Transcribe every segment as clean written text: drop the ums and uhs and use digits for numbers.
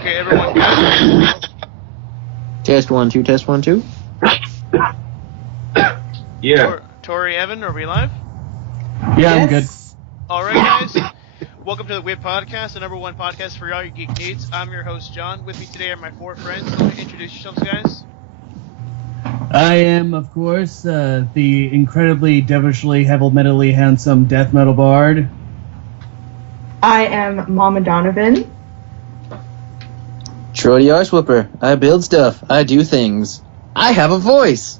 Okay, everyone good? Test 1 2, test 1 2. Yeah. Tori, Evan, are we live? Yeah, I'm good. Alright, guys. Welcome to the W.I.P podcast, the number one podcast for all your geek needs. I'm your host, John. With me today are my four friends. Introduce yourselves, guys. I am, of course, the incredibly, devilishly, heavy-metally handsome death metal bard. I am Mama Donovan. Troy the Arse Whooper. I build stuff. I do things. I have a voice.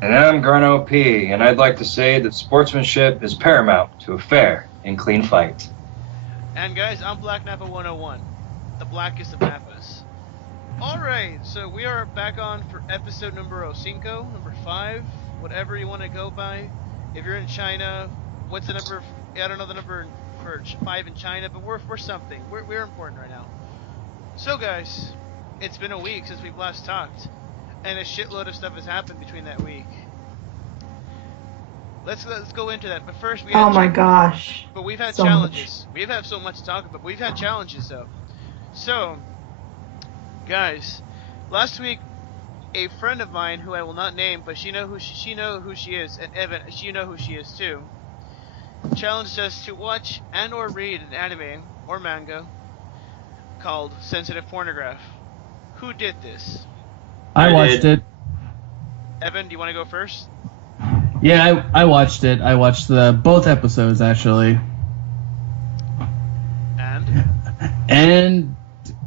And I'm Garno P, and I'd like to say that sportsmanship is paramount to a fair and clean fight. And guys, I'm Black Nappa 101, the blackest of Nappas. Alright, so we are back on for episode number 5, number 5, whatever you want to go by. If you're in China, what's the number? I don't know the number for 5 in China, but we're something. We're important right now. So guys, it's been a week since we've last talked, and a shitload of stuff has happened between that week. Let's go into that. But first, we had Oh my gosh. But we've had So challenges. We've had so much to talk about. We've had challenges though. So, guys, last week, a friend of mine who I will not name, but she know who she is, and Evan, she know who she is too, challenged us to watch and or read an anime or manga called Sensitive Pornograph. Who did this? I watched it. Evan, do you want to go first? Yeah, I watched it. I watched both episodes, actually. And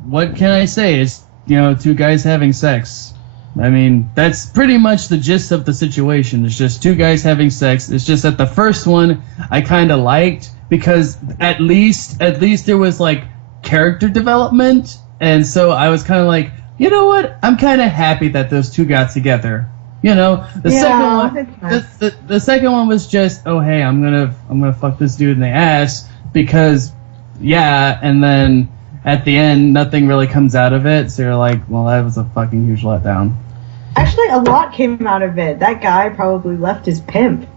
what can I say? It's, two guys having sex. I mean, that's pretty much the gist of the situation. It's just two guys having sex. It's just that the first one I kind of liked because at least there was like character development, and so I was kind of like, you know what? I'm kind of happy that those two got together. The second one was just, oh hey, I'm gonna fuck this dude in the ass because, yeah, and then at the end nothing really comes out of it. So you're like, well, that was a fucking huge letdown. Actually, a lot came out of it. That guy probably left his pimp.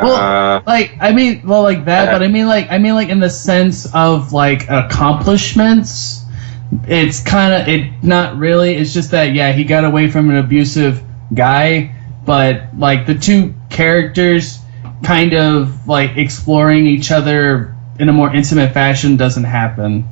Well, like that, but I mean like in the sense of like accomplishments. It's not really. It's just that, yeah, he got away from an abusive guy, but like the two characters kind of like exploring each other in a more intimate fashion doesn't happen.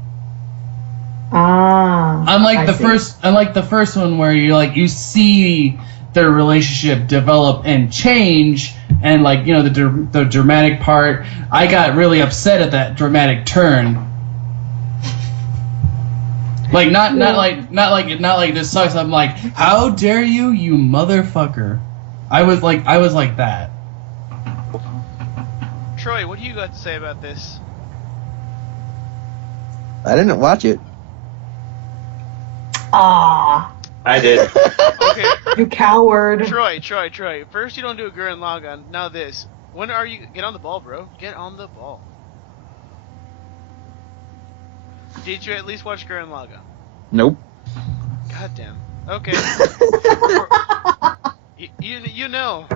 Unlike the first one where you see their relationship develop and change, and like the dramatic part. I got really upset at that dramatic turn. Like not like this sucks. I'm like, how dare you motherfucker! I was like that. Troy, what do you got to say about this? I didn't watch it. Ah. I did. Okay. You coward. Troy. First you don't do a Gurren Lagann, now this. When are you... Get on the ball, bro. Get on the ball. Did you at least watch Gurren Lagann? Nope. Goddamn. Okay. you know.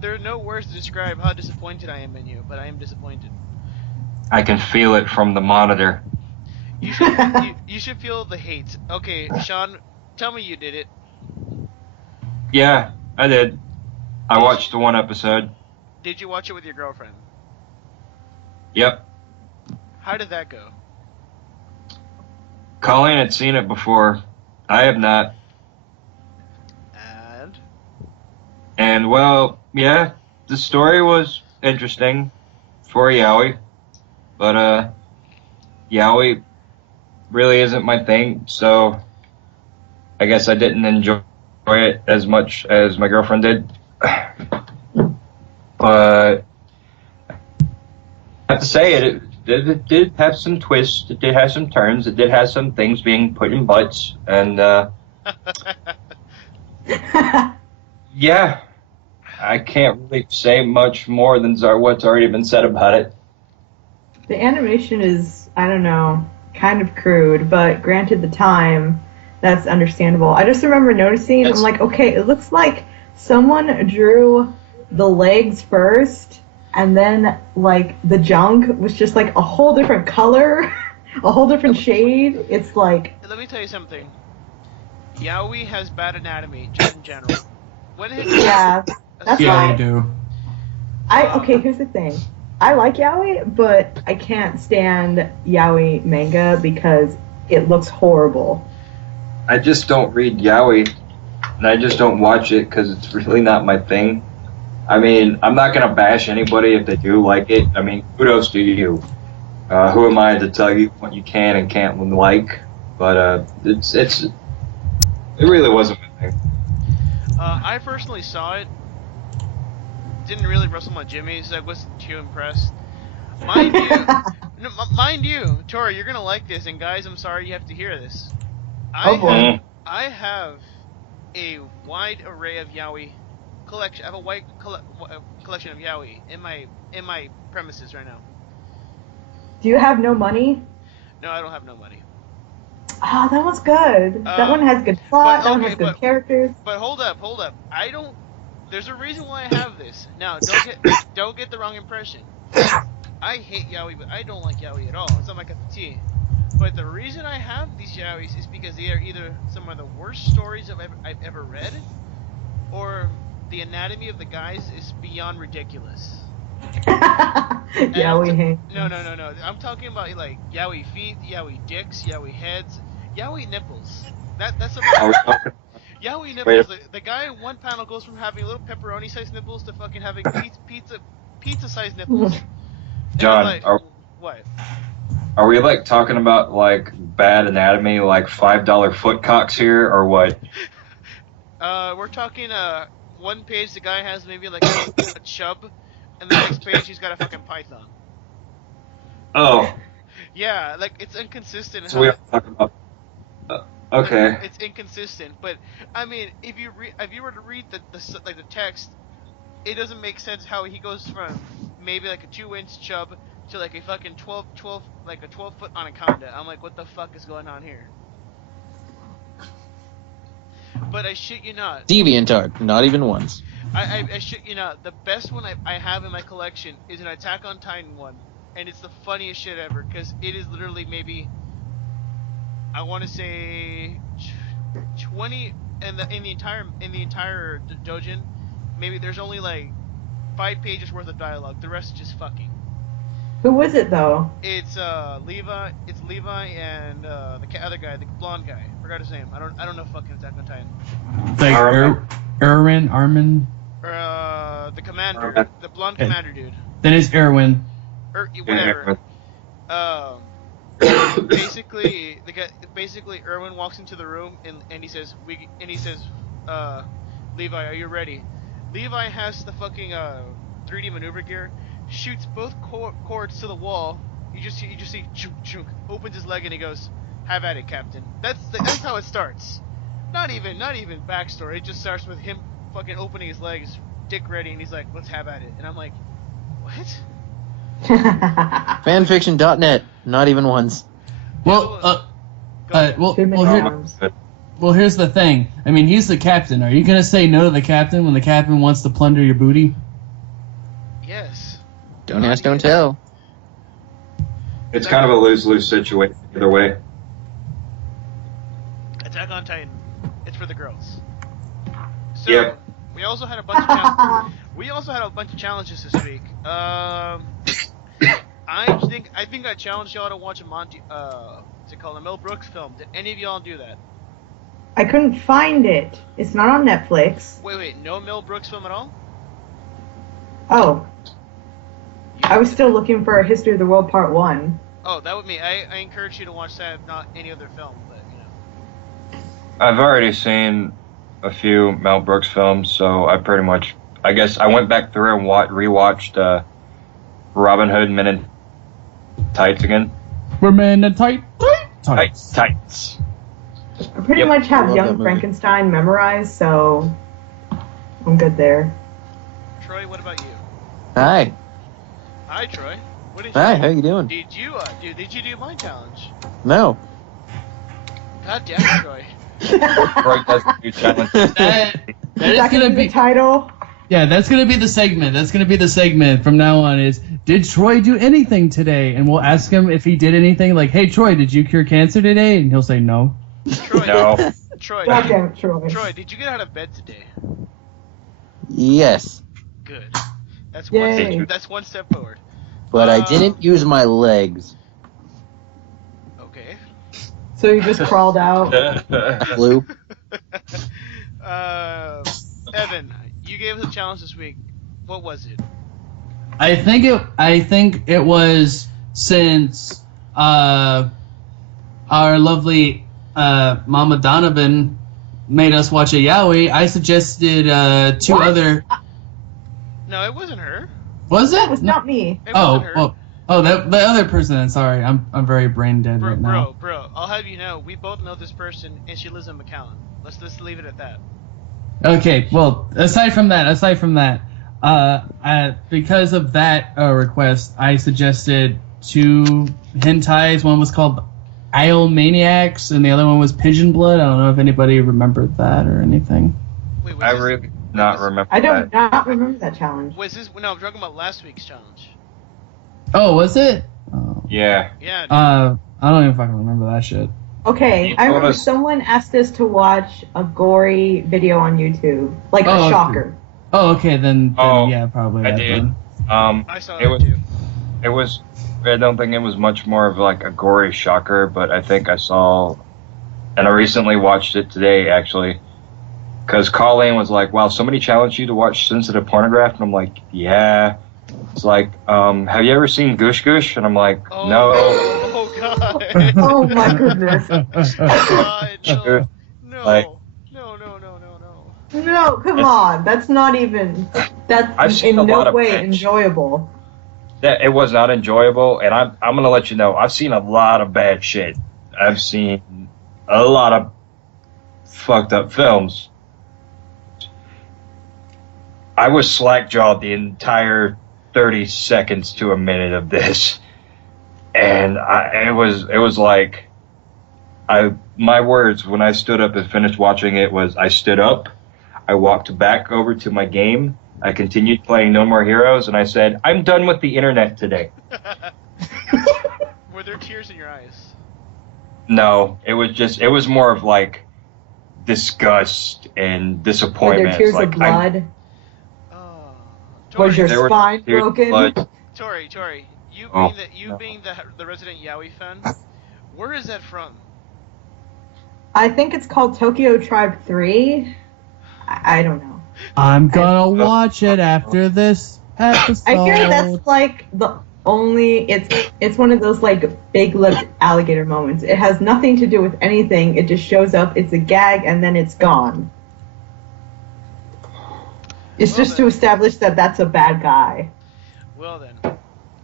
There are no words to describe how disappointed I am in you, but I am disappointed. I can feel it from the monitor. You should feel the hate. Okay, Sean, tell me you did it. Yeah, I did. I watched the one episode. Did you watch it with your girlfriend? Yep. How did that go? Colleen had seen it before. I have not. And well, yeah, the story was interesting for yaoi, but yaoi really isn't my thing, so I guess I didn't enjoy it as much as my girlfriend did. But I have to say it did have some twists, it did have some turns, it did have some things being put in butts, and yeah, I can't really say much more than what's already been said about it. The animation is, I don't know, kind of crude, but granted the time, that's understandable. I just remember noticing, I'm like, okay, it looks like someone drew the legs first, and then like the junk was just like a whole different color, a whole different shade. It's like Let me tell you something. Yaoi has bad anatomy, just in general. When it yeah, that's Yeah, fine. I do. Okay, here's the thing. I like yaoi, but I can't stand yaoi manga because it looks horrible. I just don't read yaoi, and I just don't watch it because it's really not my thing. I mean, I'm not gonna bash anybody if they do like it. I mean, kudos to you. Who am I to tell you what you can and can't like? But it really wasn't my thing. I personally saw it. Didn't really rustle my jimmies. I wasn't too impressed. Mind you, Tori, you're gonna like this, and guys, I'm sorry you have to hear this. Oh, boy. I have a wide array of yaoi collection. I have a wide collection of yaoi in my premises right now. Do you have no money? No, I don't have no money. Oh, that one's good. That one has good plot. That one has good characters. But hold up. I don't. There's a reason why I have this. Now, don't get the wrong impression. I hate yaoi, but I don't like yaoi at all. It's not my cup of tea. But the reason I have these yaois is because they are either some of the worst stories I've ever read, or the anatomy of the guys is beyond ridiculous. Yaoi hands. No. I'm talking about like yaoi feet, yaoi dicks, yaoi heads, yaoi nipples. That's Are we a talking? yaoi nipples. The guy in one panel goes from having little pepperoni-sized nipples to fucking having pizza-sized nipples. And John, like, what? Are we like talking about like bad anatomy, like $5 foot cocks here, or what? We're talking one page the guy has maybe like a chub, and the next page he's got a fucking python. Oh, Yeah, like it's inconsistent. so we are talking about. Okay. It's inconsistent, but I mean, if you were to read the text, it doesn't make sense how he goes from maybe like a 2-inch chub to like a fucking 12 foot anaconda. I'm like, what the fuck is going on here? But I shit you not. DeviantArt, not even once. I shit you not. The best one I have in my collection is an Attack on Titan one, and it's the funniest shit ever because it is literally maybe, I want to say 20 in the entire dojin. Maybe there's only like 5 pages worth of dialogue. The rest is just fucking. Who was it though? It's Levi. It's Levi and the other guy, the blonde guy. Forgot his name. I don't know fucking Attack on Titan. Like Armin. Or the commander, the blonde commander dude. Then it's Erwin. Or whatever. Basically Erwin walks into the room and he says Levi, are you ready? Levi has the fucking 3D maneuver gear, shoots both cords to the wall. You just see chook chook, opens his leg and he goes, "Have at it, Captain." That's how it starts. Not even backstory. It just starts with him fucking opening his legs, dick ready, and he's like, "Let's have at it." And I'm like, what? Fanfiction.net, not even once. Well, Too many times. well, here's the thing. I mean, he's the captain. Are you gonna say no to the captain when the captain wants to plunder your booty? Yes. Don't ask, don't tell. It's kind of a lose-lose situation either way. Attack on Titan. It's for the girls. So Yep. we also had a bunch of challenges this week. I think I challenged y'all to watch a what's it called, a Mel Brooks film. Did any of y'all do that? I couldn't find it. It's not on Netflix. Wait, no Mel Brooks film at all? Oh. I was still looking for History of the World Part 1. Oh, that would mean I encourage you to watch that, if not any other film, but you know. I've already seen a few Mel Brooks films, so I guess I went back through and rewatched Robin Hood Men in Tights again. We're men in tights. Tights. I pretty Yep. much I have love that Young movie. Frankenstein memorized, so I'm good there. Troy, what about you? Hi. Hi, Troy. What did Hi, how you doing? Did you do my challenge? No. God damn it, Troy. Troy does do challenges. That is That gonna could be be the title. Yeah, that's gonna be the segment. That's gonna be the segment from now on. Is did Troy do anything today? And we'll ask him if he did anything. Like, hey, Troy, did you cure cancer today? And he'll say no. Troy, No. Troy, God damn it, Troy. Troy, did you get out of bed today? Yes, Good. That's Yay. that's one step forward. but I didn't use my legs. Okay. So you just crawled out. Blue. Evan, you gave us a challenge this week. What was it? I think it was since our lovely Mama Donovan made us watch a yaoi. I suggested two What? other. No, it wasn't her. Was it? That was not me. It wasn't her. The other person. Then sorry, I'm very brain dead right now. Bro, I'll have you know, we both know this person, and she lives in McAllen. Let's just leave it at that. Okay, well, aside from that, because of that request, I suggested two hentais. One was called Isle Maniacs, and the other one was Pigeon Blood. I don't know if anybody remembered that or anything. Wait, I really not remember I do that. not remember that challenge. Was this? No, I'm talking about last week's challenge. Oh, was it? Oh. Yeah. Yeah. Dude. I don't even fucking remember that shit. Okay, You I told remember us- someone asked us to watch a gory video on YouTube, like Oh, a shocker. Oh, okay, then Oh, yeah, probably. I that did. then. I saw it that was- too. It was. I don't think it was much more of like a gory shocker, but I think I saw, and I recently watched it today actually, because Colleen was like, "Wow, somebody challenged you to watch Sensitive Pornograph," and I'm like, "Yeah." It's like, "Have you ever seen Goosh Goosh?" And I'm like, Oh, "No." Oh God. Oh my goodness. God, no. No. Like- No. No, come on. That's not even. I've That's seen a in lot no of way bitch. enjoyable. That it was not enjoyable, and I'm gonna let you know. I've seen a lot of bad shit. I've seen a lot of fucked up films. I was slack-jawed the entire 30 seconds to a minute of this, and it was like, my words when I stood up and finished watching it was, I stood up, I walked back over to my game, I continued playing No More Heroes, and I said, I'm done with the internet today. Were there tears in your eyes? No, it was more of like disgust and Were disappointment. there tears like, of blood? Oh. Was your There were spine tears of broken? blood. Tori, you Oh, being the resident Yaoi fan, where is that from? I think it's called Tokyo Tribe 3. I don't know. I'm gonna watch it after this episode. I hear that's like the only. It's one of those like big lipped alligator moments. It has nothing to do with anything. It just shows up. It's a gag and then it's gone. It's Well just then. to establish that that's a bad guy. Well then.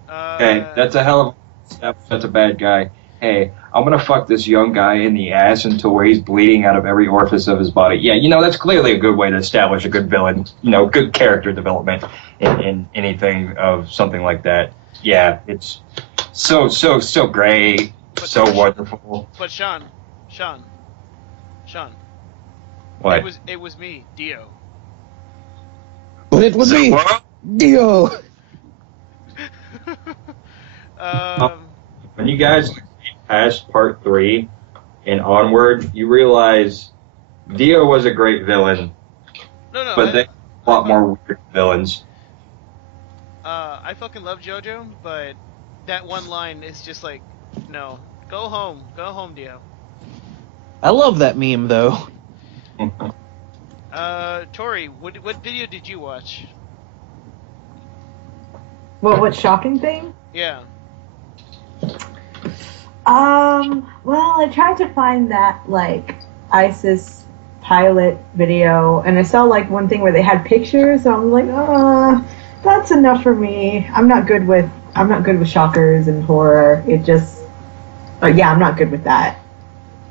Hey, that's a hell of that's a bad guy. Hey, I'm gonna fuck this young guy in the ass until where he's bleeding out of every orifice of his body. Yeah, that's clearly a good way to establish a good villain. Good character development in anything of something like that. Yeah, it's so great, so wonderful. But Sean. What? It was me, Dio. But it was me, What? Dio. When you guys get past part 3 and onward, you realize Dio was a great villain, No. but they a lot more weird villains. I fucking love JoJo, but that one line is just like, no, go home, Dio. I love that meme though. Tori, what video did you watch? What shocking thing? Yeah. Well, I tried to find that like ISIS pilot video, and I saw like one thing where they had pictures. So I'm like, that's enough for me. I'm not good with shockers and horror. I'm not good with that.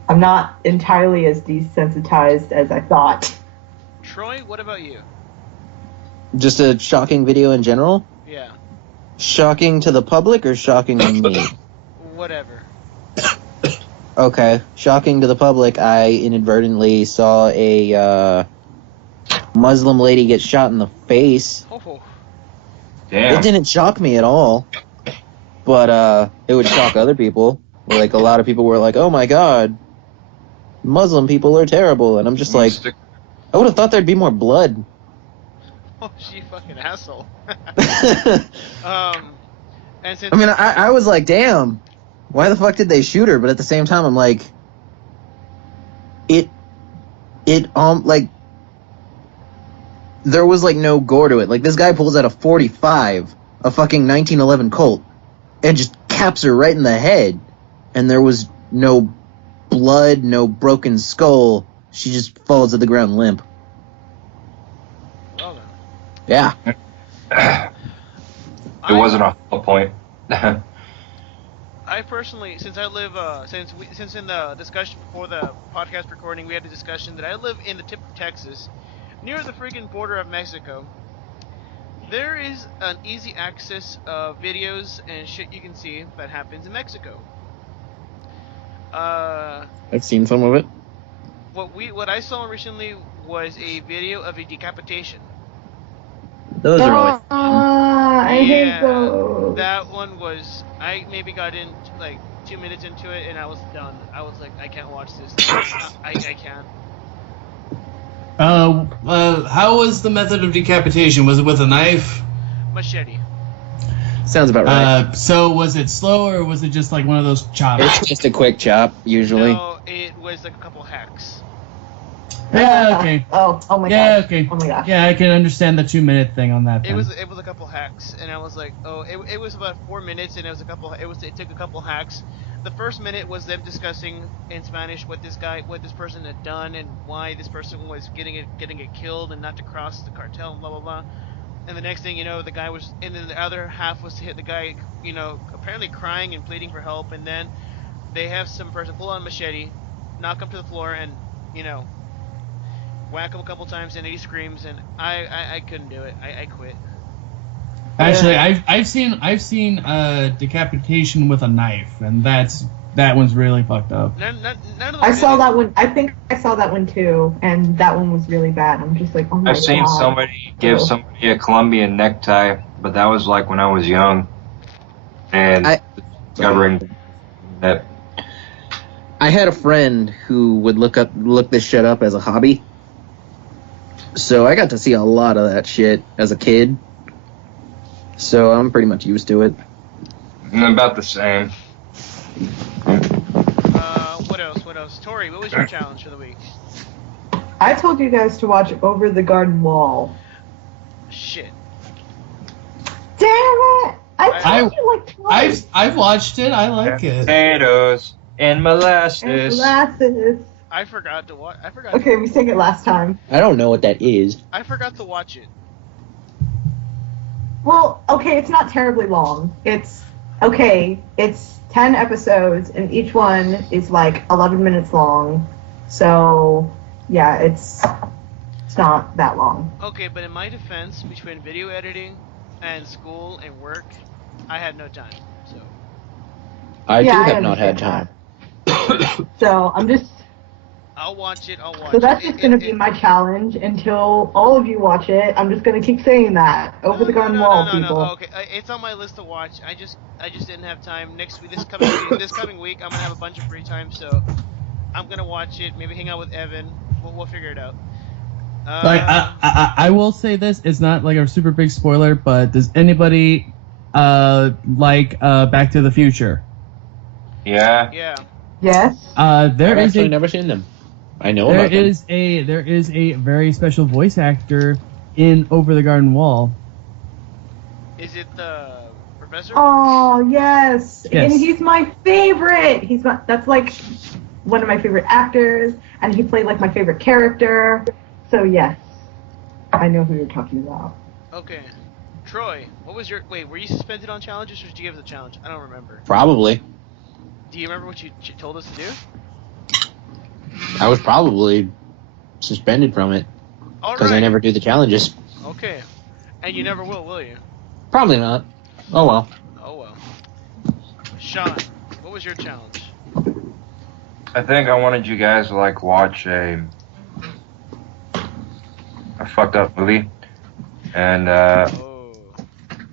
I'm not entirely as desensitized as I thought. Troy, what about you? Just a shocking video in general? Yeah. Shocking to the public or shocking to me? Whatever. Okay, shocking to the public. I inadvertently saw a Muslim lady get shot in the face. Oh, Damn. It didn't shock me at all, but it would shock other people. Like, a lot of people were like, "Oh my god, Muslim people are terrible," and I'm just like, I would have thought there'd be more blood. oh, she fucking asshole. I And since mean, I was like, damn, why the fuck did they shoot her? But at the same time, I'm like, like, there was, like, no gore to it. Like, this guy pulls out a .45, a fucking 1911 Colt, and just caps her right in the head. And there was no blood, no broken skull. She just falls to the ground limp. well then. Yeah. It wasn't a whole point. I personally, since I live, since in the discussion before the podcast recording, we had a discussion that I live in the tip of Texas, near the freaking border of Mexico. There is an easy access of videos and shit you can see that happens in Mexico. I've seen some of it. What I saw recently was a video of a decapitation. Those are always... I hate Yeah, those. that one was. I maybe got in like 2 minutes into it and I was done. I was like, I can't watch this. I can't. How was the method of decapitation? Was it with a knife? Machete. Sounds about right. So was it slow or was it just like one of those chops? It's just a quick chop, usually. No, it was like a couple hacks. Yeah, okay. Oh my Yeah, gosh. okay. Oh my gosh. Yeah, I can understand the 2 minute thing on that. It Then. was a couple hacks, and I was like, oh, it was about 4 minutes, and it took a couple hacks. The first minute was them discussing in Spanish what this person had done, and why this person was getting it killed, and not to cross the cartel, and blah blah blah. And the next thing you know, the guy was, and then the other half was to hit the guy, apparently crying and pleading for help, and then they have some person pull on a machete, knock him to the floor, and whack him a couple times, and he screams, and I couldn't do it. I quit. Actually, I've seen decapitation with a knife, and that one's really fucked up. None of the I saw videos- that one. I think I saw that one too, and that one was really bad. I'm just like, oh my god. I've seen somebody give somebody a Colombian necktie, but that was like when I was young. And discovering that. I had a friend who would look this shit up as a hobby. So I got to see a lot of that shit as a kid. So I'm pretty much used to it. About the same. What else? Tori, what was your challenge for the week? I told you guys to watch Over the Garden Wall. Shit. Damn it! I told you like twice. I've watched it. I like it. Potatoes and And molasses. glasses. I forgot to watch. Okay, we sang it last time. I don't know what that is. I forgot to watch it. Well, okay, it's not terribly long. It's 10 episodes, and each one is like 11 minutes long. So, yeah, it's not that long. Okay, but in my defense, between video editing and school and work, I had no time. So I Yeah, too I have not had time. understand So, I'm just... I'll watch it. So that's just going to be my challenge until all of you watch it. I'm just going to keep saying that. Over the Garden Wall, people. No. Okay, it's on my list to watch. I just didn't have time. Next week, this coming week, I'm gonna have a bunch of free time, so I'm gonna watch it. Maybe hang out with Evan. We'll figure it out. Like I will say this, it's not like a super big spoiler, but does anybody like Back to the Future? Yeah. Yeah. Yes? I've actually never seen them. I know about them. There is a very special voice actor in Over the Garden Wall. Is it the professor? Oh, yes. Yes. And he's my favorite. That's like one of my favorite actors, and he played like my favorite character. So, yes. I know who you're talking about. Okay. Troy, what was your... Wait, were you suspended on challenges, or did you give us a challenge? I don't remember. Probably. Do you remember what you told us to do? I was probably suspended from it. Because I never do the challenges. Okay. And you never will you? Probably not. Oh well. Oh well. Sean, what was your challenge? I think I wanted you guys to watch a fucked up movie, and Oh.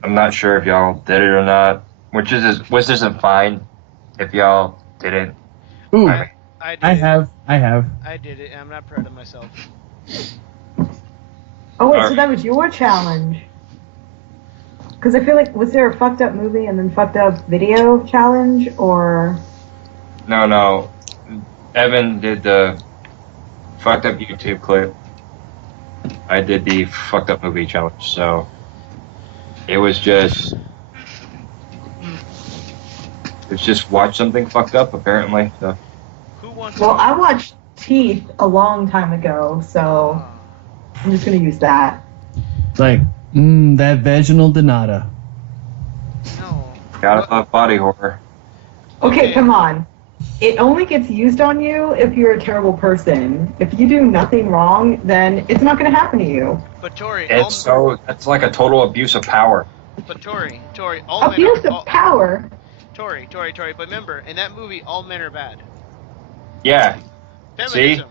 I'm not sure if y'all did it or not, which isn't fine if y'all didn't. Ooh, I mean, I did I it. have. I did it, and I'm not proud of myself. Oh wait, so Alright. that was your challenge? Because I feel like, was there a fucked up movie and then fucked up video challenge, or? no. Evan did the fucked up YouTube clip. I did the fucked up movie challenge, so it was just watch something fucked up apparently. So Who wants Well, to I watched Teeth a long time ago, so Ah. I'm just gonna use that. Like, that vaginal donata. No. gotta love body horror. Okay, come on. It only gets used on you if you're a terrible person. If you do nothing wrong, then it's not gonna happen to you. But Tori, It's like a total abuse of power. but Tori, all men Abuse are, of power. Tori. But remember, in that movie, all men are bad. Yeah, Feminism.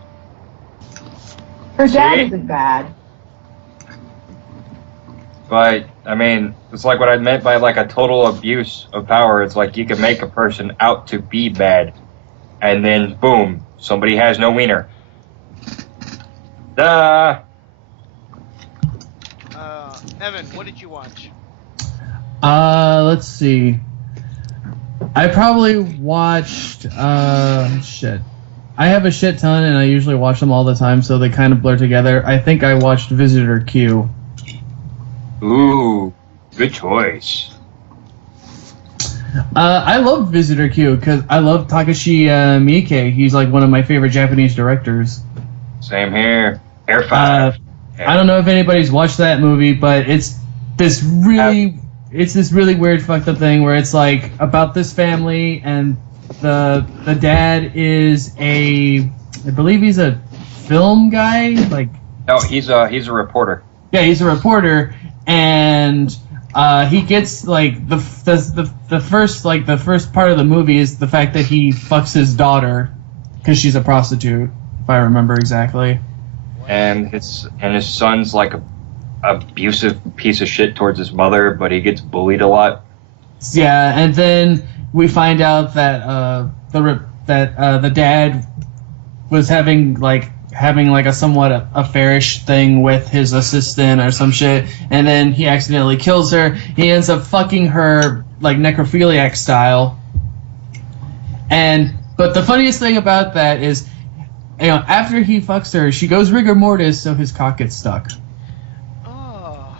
Her dad See? isn't bad. but I mean, it's like what I meant by like a total abuse of power. It's like you can make a person out to be bad, and then boom, somebody has no wiener. Duh. Evan, what did you watch? Let's see. I probably watched shit. I have a shit ton, and I usually watch them all the time, so they kind of blur together. I think I watched Visitor Q. Ooh, good choice. I love Visitor Q because I love Takashi Miike. He's like one of my favorite Japanese directors. Same here. Air Five. I don't know if anybody's watched that movie, but it's this really weird fucked up thing where it's like about this family, and the dad is I believe he's a film guy, like No, he's a reporter. yeah, he's a reporter, and he gets like the first part of the movie is the fact that he fucks his daughter because she's a prostitute, if I remember exactly. And his son's like a abusive piece of shit towards his mother, but he gets bullied a lot. Yeah, and then we find out that the dad was having a somewhat affairish thing with his assistant or some shit, and then he accidentally kills her. He ends up fucking her like necrophiliac style. But the funniest thing about that is, after he fucks her, she goes rigor mortis, so his cock gets stuck. Oh.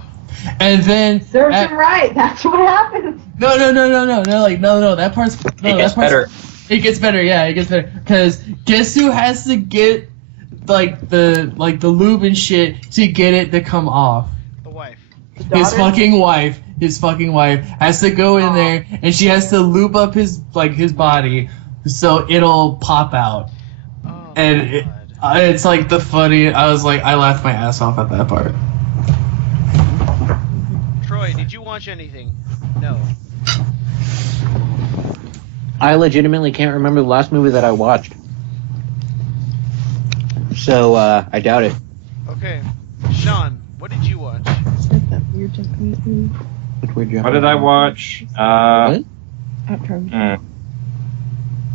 And then Serves him right. That's what happens. No. That part's Better. It gets better. Yeah, it gets better. Because guess who has to get the lube and shit to get it to come off? The wife. The His daughter? fucking wife. His fucking wife has to go in there, and she has to lube up his body so it'll pop out. Oh, And God. it's like the funny. I laughed my ass off at that part. Troy, did you watch anything? No. I legitimately can't remember the last movie that I watched. So, I doubt it. Okay. Sean, what did you watch? That weird Japanese movie. What did I watch? What?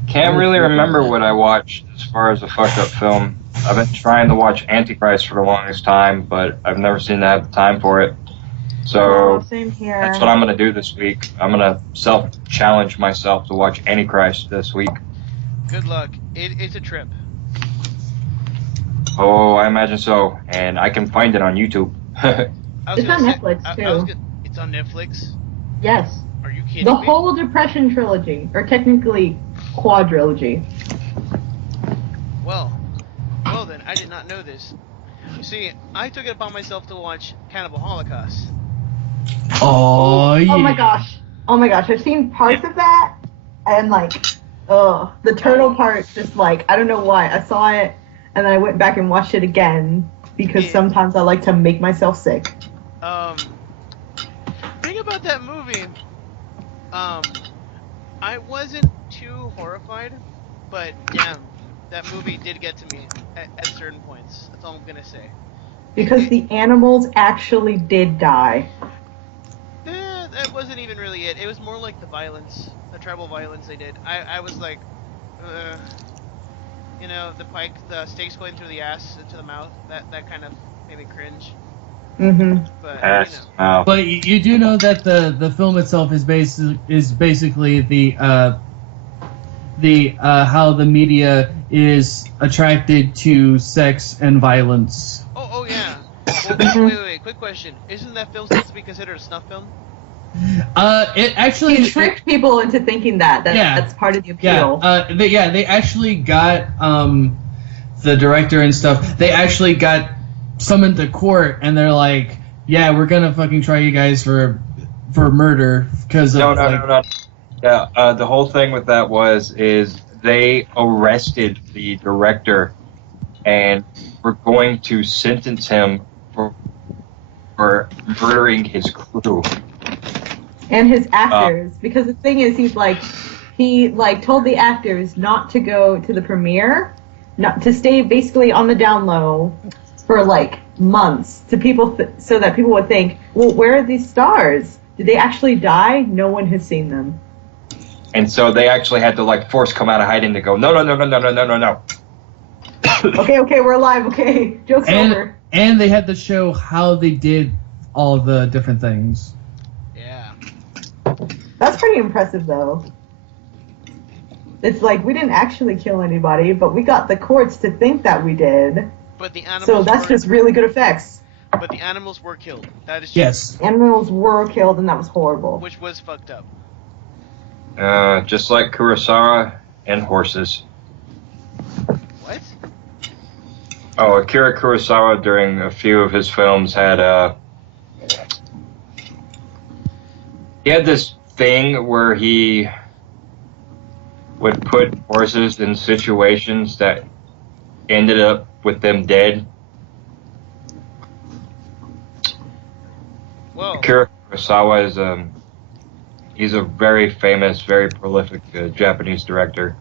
Can't really remember what I watched as far as a fucked up film. I've been trying to watch Antichrist for the longest time, but I've never seemed to have the time for it. So Oh, same here. that's what I'm gonna do this week. I'm gonna self-challenge myself to watch Antichrist this week. Good luck. It's a trip. Oh, I imagine so, and I can find it on YouTube. I was It's gonna on say- Netflix, I was too. it's on Netflix? Yes. Are you kidding The me? whole Depression trilogy, or technically quadrilogy. Well then, I did not know this. You see, I took it upon myself to watch Cannibal Holocaust. Oh yeah. Oh my gosh. Oh my gosh. I've seen parts of that, and the turtle part, just like, I don't know why. I saw it, and then I went back and watched it again, because Yeah. sometimes I like to make myself sick. Thing about that movie, I wasn't too horrified, but damn, that movie did get to me at certain points. That's all I'm gonna say. Because the animals actually did die. That wasn't even really it. It was more like the violence, the tribal violence they did. I was like, you know, the stakes going through the ass into the mouth. That kind of made me cringe. Mm-hmm. But Yes. you know. But you do know that the film itself is basically the how the media is attracted to sex and violence. Oh yeah. Well, wait. Quick question. Isn't that film supposed to be considered a snuff film? It actually He tricked people into thinking that. That's part of the appeal. They actually got the director and stuff. They actually got summoned to court, and they're like, "Yeah, we're gonna fucking try you guys for murder because of No. Yeah, the whole thing with that is they arrested the director and were going to sentence him for murdering his crew. And his actors, because the thing is, he told the actors not to go to the premiere, not to stay basically on the down low for like months, to people so that people would think, well, where are these stars? Did they actually die? No one has seen them. And so they actually had to like force come out of hiding to go, no. Okay, we're alive. Okay, joke's over. And they had to show how they did all the different things. Yeah. That's pretty impressive, though. It's like, we didn't actually kill anybody, but we got the courts to think that we did. But the animals. So that's just really good effects. But the animals were killed. That is true. Yes. Animals were killed, and that was horrible. Which was fucked up. Just like Kurosawa and horses. What? Oh, Akira Kurosawa during a few of his films had he had this thing where he would put horses in situations that ended up with them dead. Whoa. Akira Kurosawa is he's a very famous, very prolific Japanese director.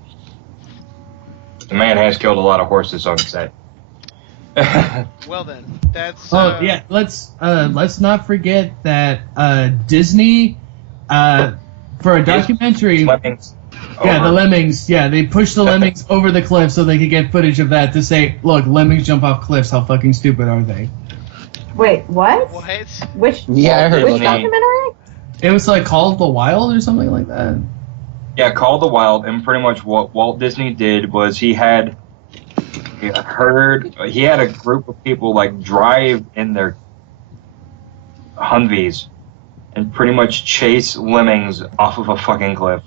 The man has killed a lot of horses on set. Well then, that's. Yeah. Let's not forget that Disney, for a documentary. Lemmings. Yeah, the lemmings. Yeah, they pushed the lemmings over the cliff so they could get footage of that to say, look, lemmings jump off cliffs. How fucking stupid are they? Wait, what? What? Which? Yeah, I heard Which about that. documentary? It was like Call of the Wild or something like that. Yeah, Call of the Wild, and pretty much what Walt Disney did was he had a group of people like drive in their Humvees and pretty much chase lemmings off of a fucking cliff.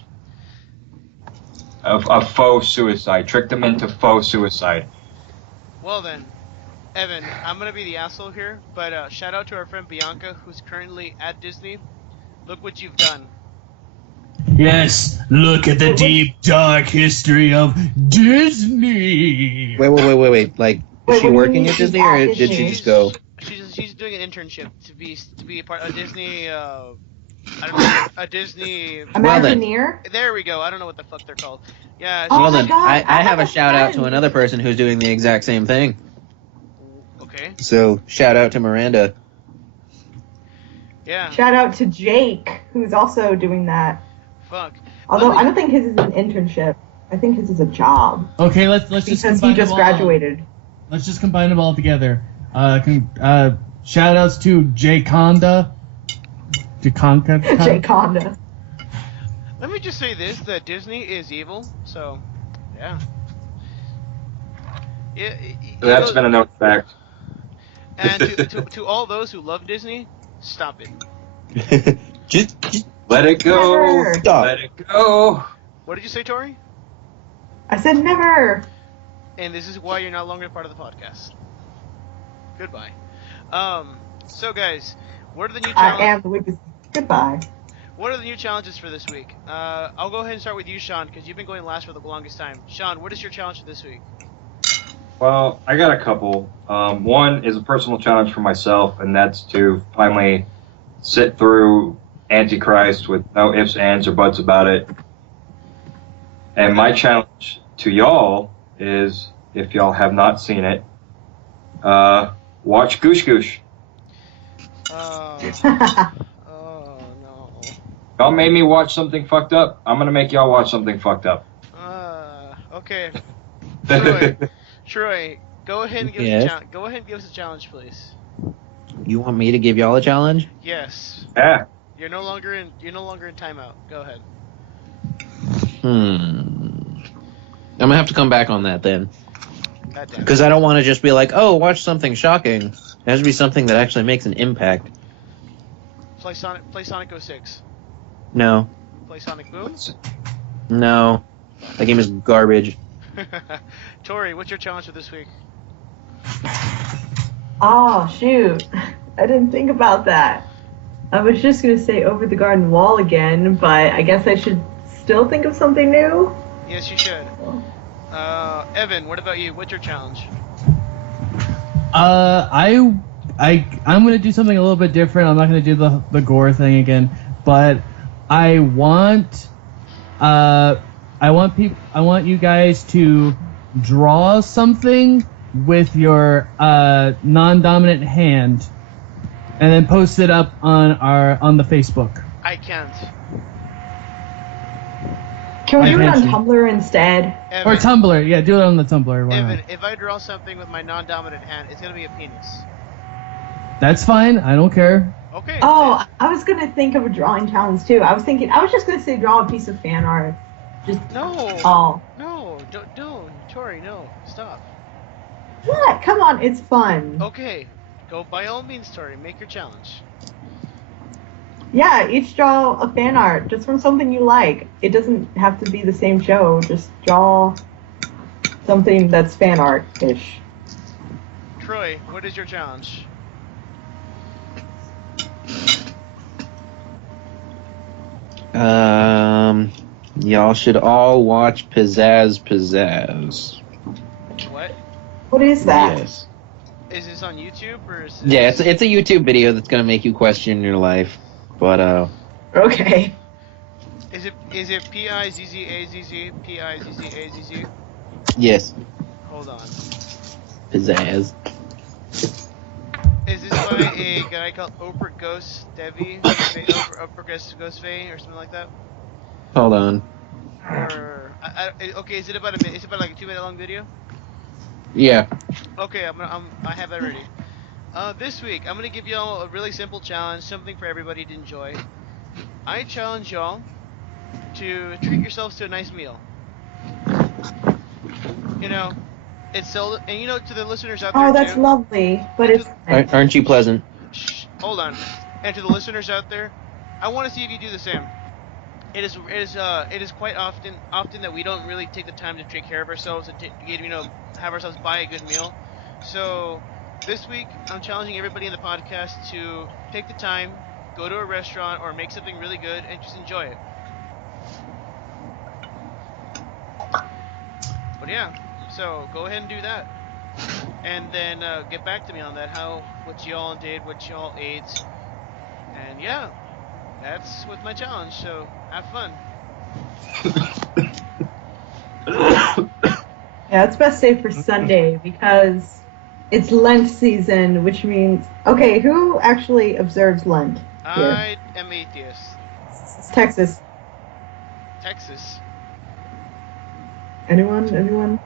Of faux suicide, tricked them into faux suicide. Well then, Evan, I'm gonna be the asshole here, but shout out to our friend Bianca, who's currently at Disney. Look what you've done. Yes, look at the deep, dark history of Disney. Wait. Like, is she Wait, what do you working mean at Disney, she's or at did she Disney? just go? She's doing an internship to be a part of Disney. I don't know, a Disney. Imagineer? There we go. I don't know what the fuck they're called. Yeah. Oh Well my then, God, I have a have a shout out to friend. another person who's doing the exact same thing. Okay. So shout out to Miranda. Yeah. Shout out to Jake, who's also doing that. Fuck. Although I don't think his is an internship. I think his is a job. Okay, let's just Because combine he just them all. graduated. Let's just combine them all together. Shout outs to Jay Conda. Jake Honda. Let me just say this: that Disney is evil. So, yeah. That's been a known fact. And to all those who love Disney, stop it. just Let it go. Never. stop. Let it go. What did you say, Tori? I said never. And this is why you're no longer part of the podcast. Goodbye. So guys, what are the new I challenges? am the weakest. Goodbye. What are the new challenges for this week? I'll go ahead and start with you, Sean, because you've been going last for the longest time. Sean, what is your challenge for this week? Well, I got a couple. One is a personal challenge for myself, and that's to finally sit through Antichrist with no ifs, ands, or buts about it. And my challenge to y'all is, if y'all have not seen it, Watch Goosh Goosh. Oh no. Y'all made me watch something fucked up. I'm gonna make y'all watch something fucked up. Okay. yeah. Troy, go ahead and give us a Yes? challenge. Go ahead and give us a challenge, please. You want me to give y'all a challenge? Yes. You're no longer in timeout. Go ahead. I'm gonna have to come back on that then. God damn it. Because I don't want to just be like, oh, watch something shocking. It has to be something that actually makes an impact. Play Sonic 06. No. Play Sonic Boom. No. That game is garbage. Tori, what's your challenge for this week? Oh, shoot. I didn't think about that. I was just going to say Over the Garden Wall again, but I guess I should still think of something new? Yes, you should. Evan, what about you? What's your challenge? I'm gonna do something a little bit different. I'm not gonna do the gore thing again, but I want you guys to draw something with your non-dominant hand, and then post it up on the Facebook. I can't. Can we do it on Evan. Tumblr instead? Evan, Or Tumblr, yeah, do it on the Tumblr. Why Evan, not? if I draw something with my non-dominant hand, it's gonna be a penis. That's fine. I don't care. Okay. Oh, I was going to think of a drawing challenge too. I was just going to say draw a piece of fan art. Just No. all. No. Don't. Tori, no. Stop. What? Come on, it's fun. Okay. Go by all means, Tori. Make your challenge. Yeah, each draw a fan art just from something you like. It doesn't have to be the same show. Just draw something that's fan art-ish. Troy, what is your challenge? Y'all should all watch Pizzazz. What? What is that? Yes. Is this on YouTube or is this... Yeah, it's a YouTube video that's gonna make you question your life. But Okay. Is it Pizzazz? Pizzazz? yes, Hold on. Pizzazz. Is this by a guy called Oprah Ghost Devi? Oprah Ghost Faye or something like that? Hold on. Or okay, is it about like a 2-minute long video? Yeah. Okay, I have that ready. This week I'm gonna give y'all a really simple challenge, something for everybody to enjoy. I challenge y'all to treat yourselves to a nice meal. You know, it's so, and you know, to the listeners out there Oh, that's too. lovely, but it's... Aren't you pleasant? Shh, hold on. And to the listeners out there, I want to see if you do the same. It is quite often that we don't really take the time to take care of ourselves and have ourselves buy a good meal. So this week I'm challenging everybody in the podcast to take the time, go to a restaurant or make something really good and just enjoy it. But yeah, so go ahead and do that, and then get back to me on that, what y'all did, what y'all ate, and yeah. That's with my challenge, so have fun. Yeah, it's best saved for Sunday because it's Lent season, which means... Okay, who actually observes Lent here? I am atheist. It's Texas. Texas. Anyone?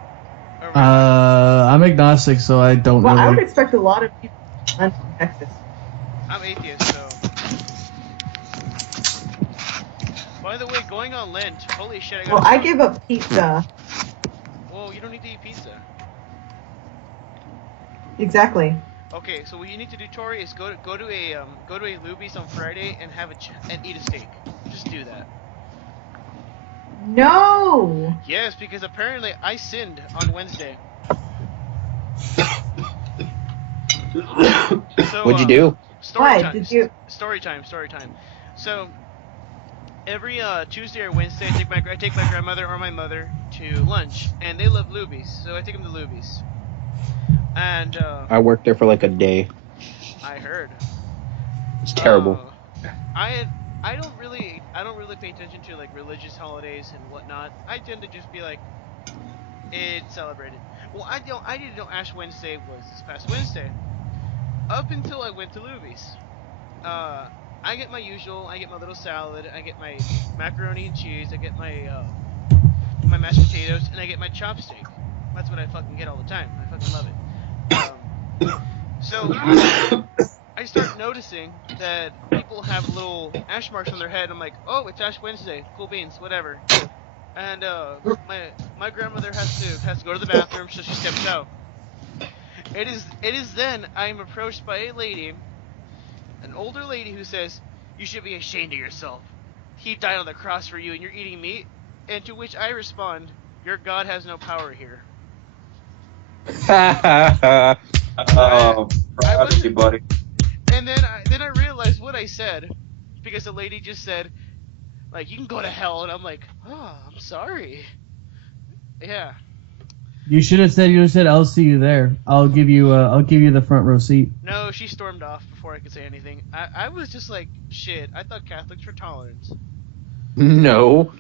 I'm agnostic, so I don't Well, know. I would expect a lot of people Lent in Texas. I'm atheist, so... By the way, going on Lent, holy shit, Well, I gave up pizza. Whoa, you don't need to eat pizza. Exactly. Okay, so what you need to do, Tori, is go to a Luby's on Friday and and eat a steak. Just do that. No! Yes, because apparently I sinned on Wednesday. So, What'd you do? Story Why? time. Did you- Story time. So every Tuesday or Wednesday, I take my grandmother or my mother to lunch, and they love Luby's, so I take them to Luby's. And I worked there for like a day. I heard It's terrible. I don't really pay attention to like religious holidays and whatnot. I tend to just be like, it's celebrated. Well, I didn't know Ash Wednesday was this past Wednesday. up until I went to Luby's. I get my usual. I get my little salad. I get my macaroni and cheese. I get my mashed potatoes, and I get my chopstick. That's what I fucking get all the time. I fucking love it. So I start noticing that people have little ash marks on their head. I'm like, oh, it's Ash Wednesday. Cool beans, whatever. And my grandmother has to go to the bathroom, so she steps out. It is then I'm approached by a lady, an older lady who says, "You should be ashamed of yourself. He died on the cross for you, and you're eating meat." And to which I respond, "Your God has no power here." Oh, I proud of you, wasn't- buddy. And then I realized what I said, because the lady just said, like, "You can go to hell," and I'm like, "Oh, I'm sorry." Yeah. You should have said, "I'll see you there. I'll give you the front row seat." No, she stormed off before I could say anything. I was just like, shit. I thought Catholics were tolerant. No.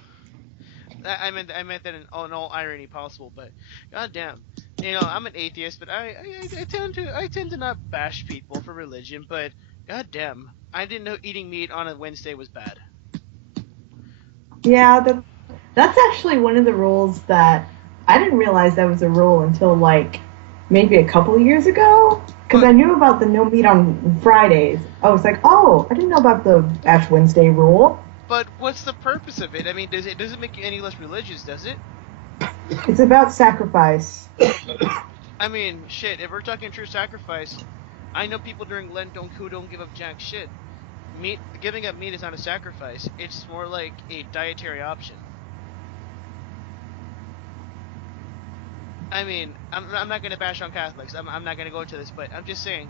I meant that in all irony possible, but goddamn, I'm an atheist, but I tend to not bash people for religion, but goddamn, I didn't know eating meat on a Wednesday was bad. Yeah, that's actually one of the rules that I didn't realize that was a rule until like maybe a couple of years ago. Because I knew about the no meat on Fridays. I was like, oh, I didn't know about the Ash Wednesday rule. But what's the purpose of it? I mean, doesn't make you any less religious, does it? It's about sacrifice. I mean, shit. If we're talking true sacrifice, I know people during Lent who don't give up jack shit. Giving up meat is not a sacrifice. It's more like a dietary option. I mean, I'm not gonna bash on Catholics. I'm not gonna go into this, but I'm just saying,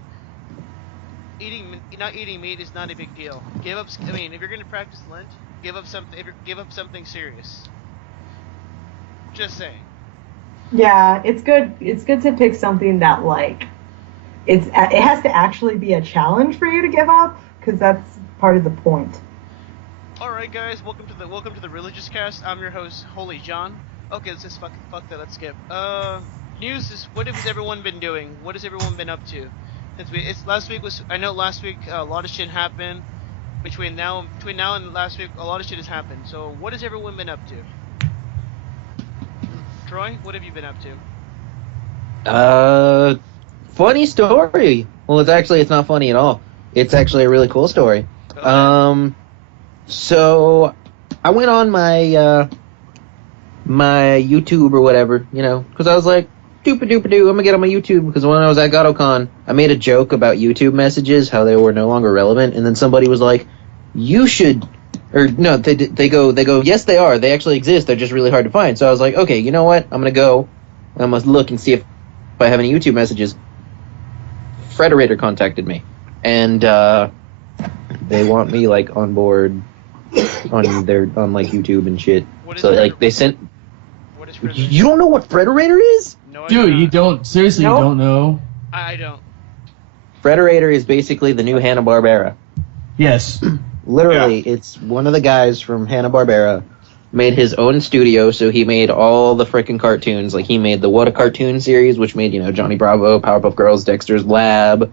not eating meat is not a big deal. Give up. I mean, if you're gonna practice Lent, give up something serious. Just saying. Yeah, it's good. It's good to pick something that like it has to actually be a challenge for you to give up, because that's part of the point. All right, guys, welcome to the Religious Cast. I'm your host, Holy John. Okay, let's just fuck that. Let's skip. News is, what has everyone been doing? What has everyone been up to? Last week a lot of shit happened. Between now and last week, a lot of shit has happened. So what has everyone been up to? Troy, what have you been up to? Funny story. Well, it's not funny at all. It's actually a really cool story. Okay. So I went on my my YouTube or whatever, because I was like, doop-a-doop-a-doo, I'm gonna get on my YouTube, because when I was at GottoCon, I made a joke about YouTube messages, how they were no longer relevant, and then somebody was like, you should, or no, they go, yes they are, they actually exist, they're just really hard to find. So I was like, okay, you know what, I'm gonna look and see if I have any YouTube messages. Frederator contacted me, and they want me like on board on like YouTube and shit. So like they sent. What is Frederator? You don't know what Frederator is? No, I Dude, do not. you don't seriously Nope. you don't know? I don't. Frederator is basically the new Hanna-Barbera. Yes. Literally, it's one of the guys from Hanna-Barbera made his own studio, so he made all the frickin' cartoons. Like, he made the What a Cartoon series, which made, Johnny Bravo, Powerpuff Girls, Dexter's Lab.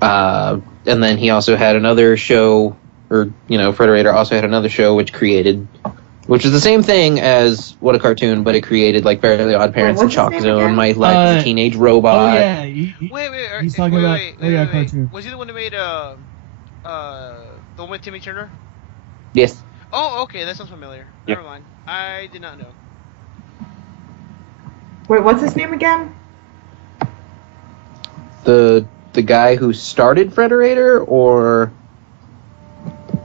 And then he also had another show, or, Frederator also had another show which is the same thing as What a Cartoon, but it created, like, Fairly Odd Parents and what's his Chalk name Zone, again? My Life as a Teenage Robot. Oh yeah. Wait. He's talking about cartoon. Was he the one who made the one with Timmy Turner? Yes. Oh, okay, that sounds familiar. Yeah. Never mind. I did not know. Wait, what's his name again? The guy who started Frederator, or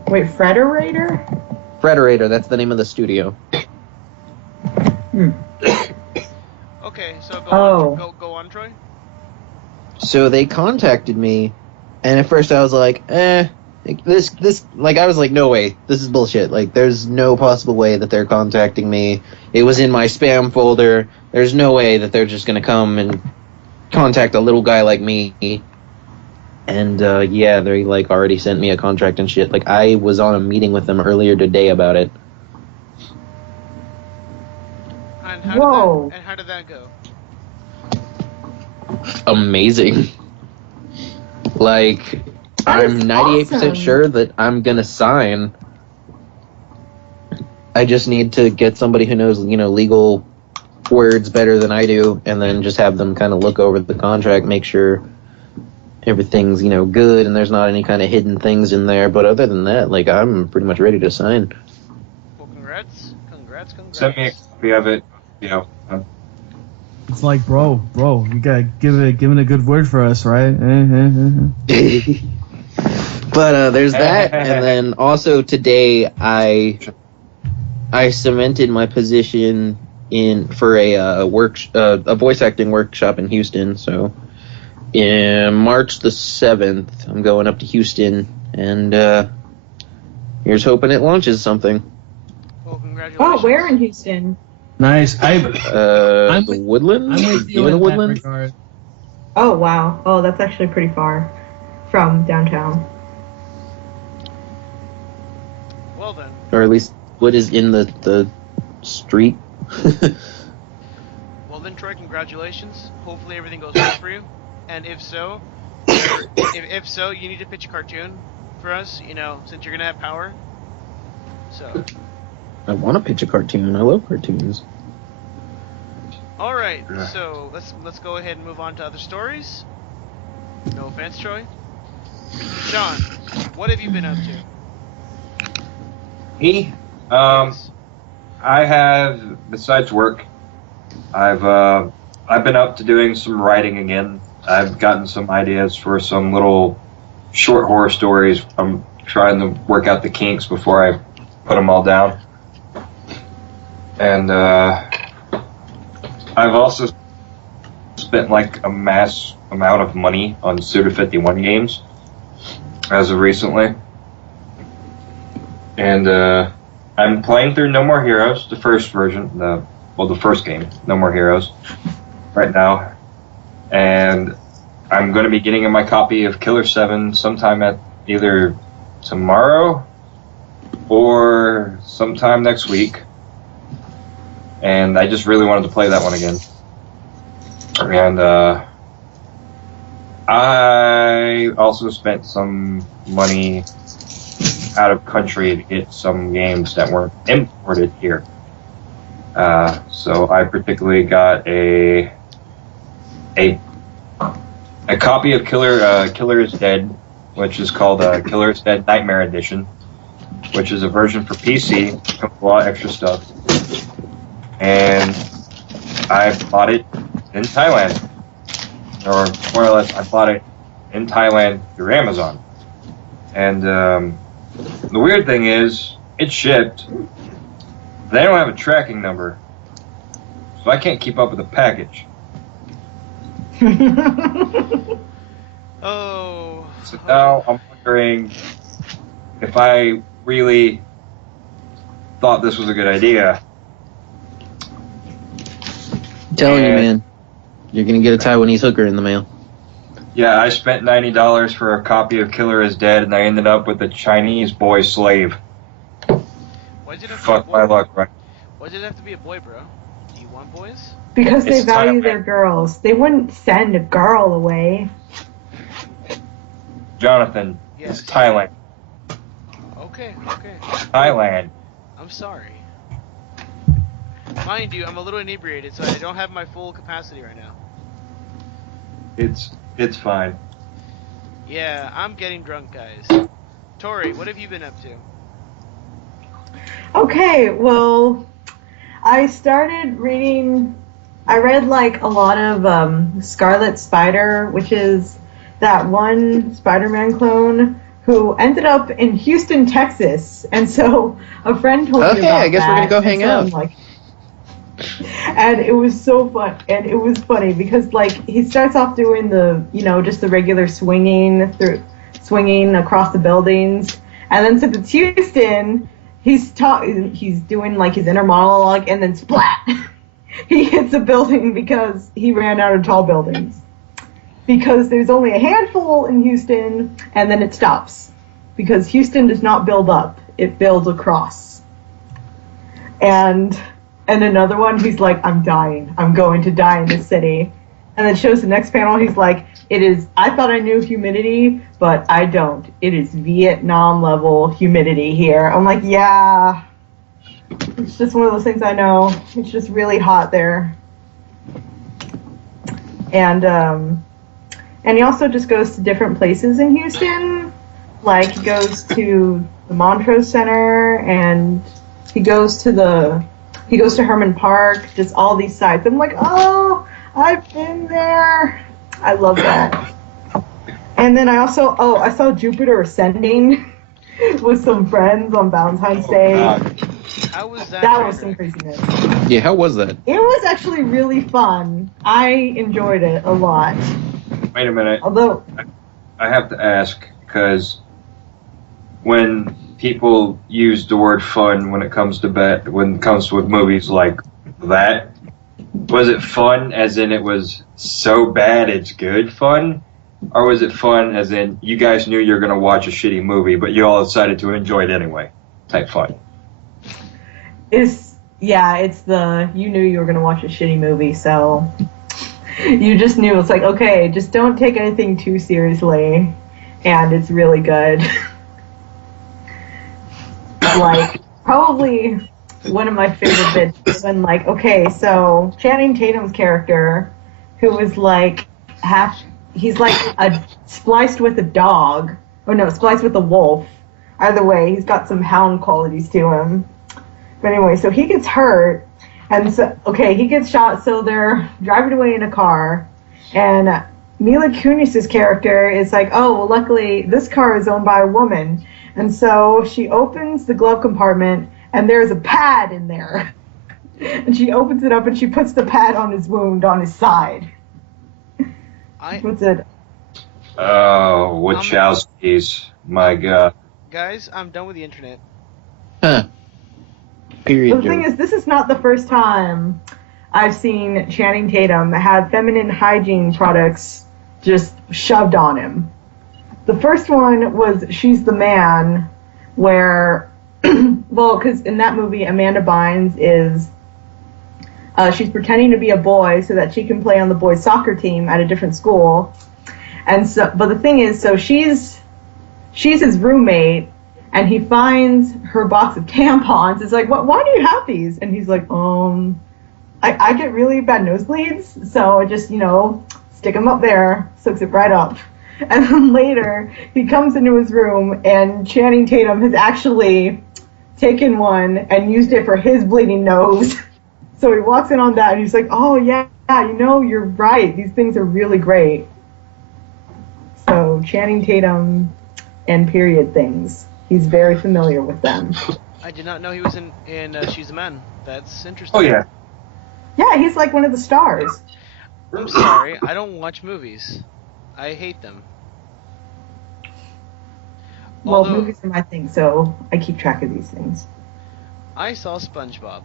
Wait, Frederator? Frederator, that's the name of the studio. Okay, so Oh. go on, Troy. So they contacted me, and at first I was like, this, like, I was like, no way, this is bullshit. Like, there's no possible way that they're contacting me. It was in my spam folder. There's no way that they're just gonna come and contact a little guy like me. And, yeah, they, like, already sent me a contract and shit. Like, I was on a meeting with them earlier today about it. And Whoa. how did that go? Amazing. Like, That I'm is 98% awesome. sure that I'm gonna sign. I just need to get somebody who knows, legal words better than I do, and then just have them kind of look over the contract, make sure everything's, good, and there's not any kind of hidden things in there. But other than that, like, I'm pretty much ready to sign. Well, congrats. Send me a copy of it. It's like, bro, you gotta give it a good word for us, right? But there's that, and then also today I cemented my position for a voice acting workshop in Houston. So in March the 7th, I'm going up to Houston, and here's hoping it launches something. Well, congratulations. Oh, where in Houston? Nice. The Woodlands? I'm with you in the in that Woodlands? regard. Oh, wow. Oh, that's actually pretty far from downtown. Well then. Or at least what is in the street? Well then, Troy, congratulations. Hopefully everything goes well for you. And if so, you need to pitch a cartoon for us, since you're gonna have power. So. I want to pitch a cartoon. I love cartoons. All right, so let's go ahead and move on to other stories. No offense, Troy. Sean, what have you been up to? Me? Yes. I have, besides work, I've been up to doing some writing again. I've gotten some ideas for some little short horror stories. I'm trying to work out the kinks before I put them all down. And I've also spent like a mass amount of money on Suda 51 games as of recently. And I'm playing through No More Heroes, the first version, the first game, No More Heroes, right now. And I'm going to be getting my copy of Killer 7 sometime at either tomorrow or sometime next week. And I just really wanted to play that one again. And I also spent some money out of country to get some games that weren't imported here. So I particularly got a copy of Killer is Dead, which is called Killer is Dead Nightmare Edition, which is a version for PC. It comes with a lot of extra stuff. And I bought it in Thailand. Or more or less, I bought it in Thailand through Amazon. And the weird thing is, it shipped. They don't have a tracking number. So I can't keep up with the package. Oh. So now I'm wondering if I really thought this was a good idea. I'm telling you, man, you're gonna get a Taiwanese hooker in the mail. Yeah, I spent $90 for a copy of Killer is Dead, and I ended up with a Chinese boy slave. Why did it have to Fuck be my a boy? luck, right? Why did it have to be a boy, bro? Do you want boys? Because they It's value Thailand. their girls. They wouldn't send a girl away. Jonathan, Yes. it's Thailand. Okay. Thailand. I'm sorry. Mind you, I'm a little inebriated, so I don't have my full capacity right now. It's fine. Yeah, I'm getting drunk, guys. Tori, what have you been up to? Okay, well, I started reading. I read like a lot of Scarlet Spider, which is that one Spider-Man clone who ended up in Houston, Texas. And so a friend told me Okay, about I guess we're gonna that, go and hang so I'm out. like, and it was so fun, and it was funny because like he starts off doing the just the regular swinging across the buildings, and then since it's Houston, he's doing like his inner monologue, and then splat, he hits a building because he ran out of tall buildings. Because there's only a handful in Houston, and then it stops. Because Houston does not build up, it builds across. And another one, he's like, I'm dying. I'm going to die in this city. And then shows the next panel. He's like, I thought I knew humidity, but I don't. It is Vietnam level humidity here. I'm like, yeah. It's just one of those things I know. It's just really hot there. And he also just goes to different places in Houston. Like, he goes to the Montrose Center, and he goes to Herman Park, just all these sites. I'm like, oh, I've been there. I love that. And then I saw Jupiter ascending with some friends on Valentine's Day. How was that? That was some craziness. Yeah, how was that? It was actually really fun. I enjoyed it a lot. Wait a minute. Although, I have to ask, because when people use the word fun when it comes with movies like that, was it fun as in it was so bad it's good fun? Or was it fun as in you guys knew you were going to watch a shitty movie, but you all decided to enjoy it anyway type fun? it's the you knew you were going to watch a shitty movie, so you just knew. It's like, okay, just don't take anything too seriously, and it's really good. Like, probably one of my favorite bits is when, like, okay, so Channing Tatum's character, who was like he's like spliced with a dog, or no, spliced with a wolf. Either way, he's got some hound qualities to him. But anyway, so he gets hurt, and so, okay, he gets shot, so they're driving away in a car, and Mila Kunis's character is like, oh, well, luckily this car is owned by a woman, and so she opens the glove compartment, and there's a pad in there, and she opens it up, and she puts the pad on his wound on his side. Puts it. Oh, Wachowskis. My God. Guys, I'm done with the internet. Huh. Period. The thing is, this is not the first time I've seen Channing Tatum have feminine hygiene products just shoved on him. The first one was She's the Man, where, well, because in that movie, Amanda Bynes is, she's pretending to be a boy so that she can play on the boys' soccer team at a different school. And so, but the thing is, so she's his roommate, and he finds her box of tampons. It's like, why do you have these? And he's like, I get really bad nosebleeds, so I just, stick them up there, soaks it right up. And then later, he comes into his room, and Channing Tatum has actually taken one and used it for his bleeding nose. So he walks in on that, and he's like, oh, yeah, you're right. These things are really great. So Channing Tatum and period things. He's very familiar with them. I did not know he was in She's a Man. That's interesting. Oh, yeah. Yeah, he's like one of the stars. I'm sorry, I don't watch movies. I hate them. Well, Although, movies are my thing, so I keep track of these things. I saw SpongeBob.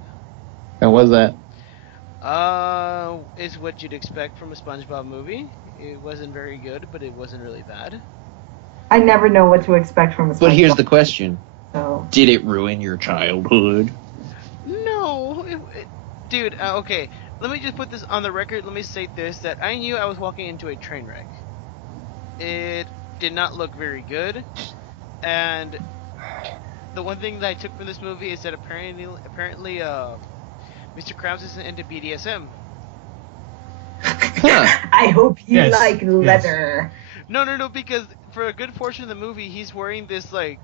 How was that? Is what you'd expect from a SpongeBob movie. It wasn't very good, but it wasn't really bad. I never know what to expect from a But here's SpongeBob, the question. so. Did it ruin your childhood? No, dude. Okay, let me just put this on the record. Let me state this: that I knew I was walking into a train wreck. It did not look very good, and the one thing that I took from this movie is that apparently, Mr. Krabs isn't into BDSM. Huh. I hope you Yes, like yes. leather. No, because for a good portion of the movie, he's wearing this, like,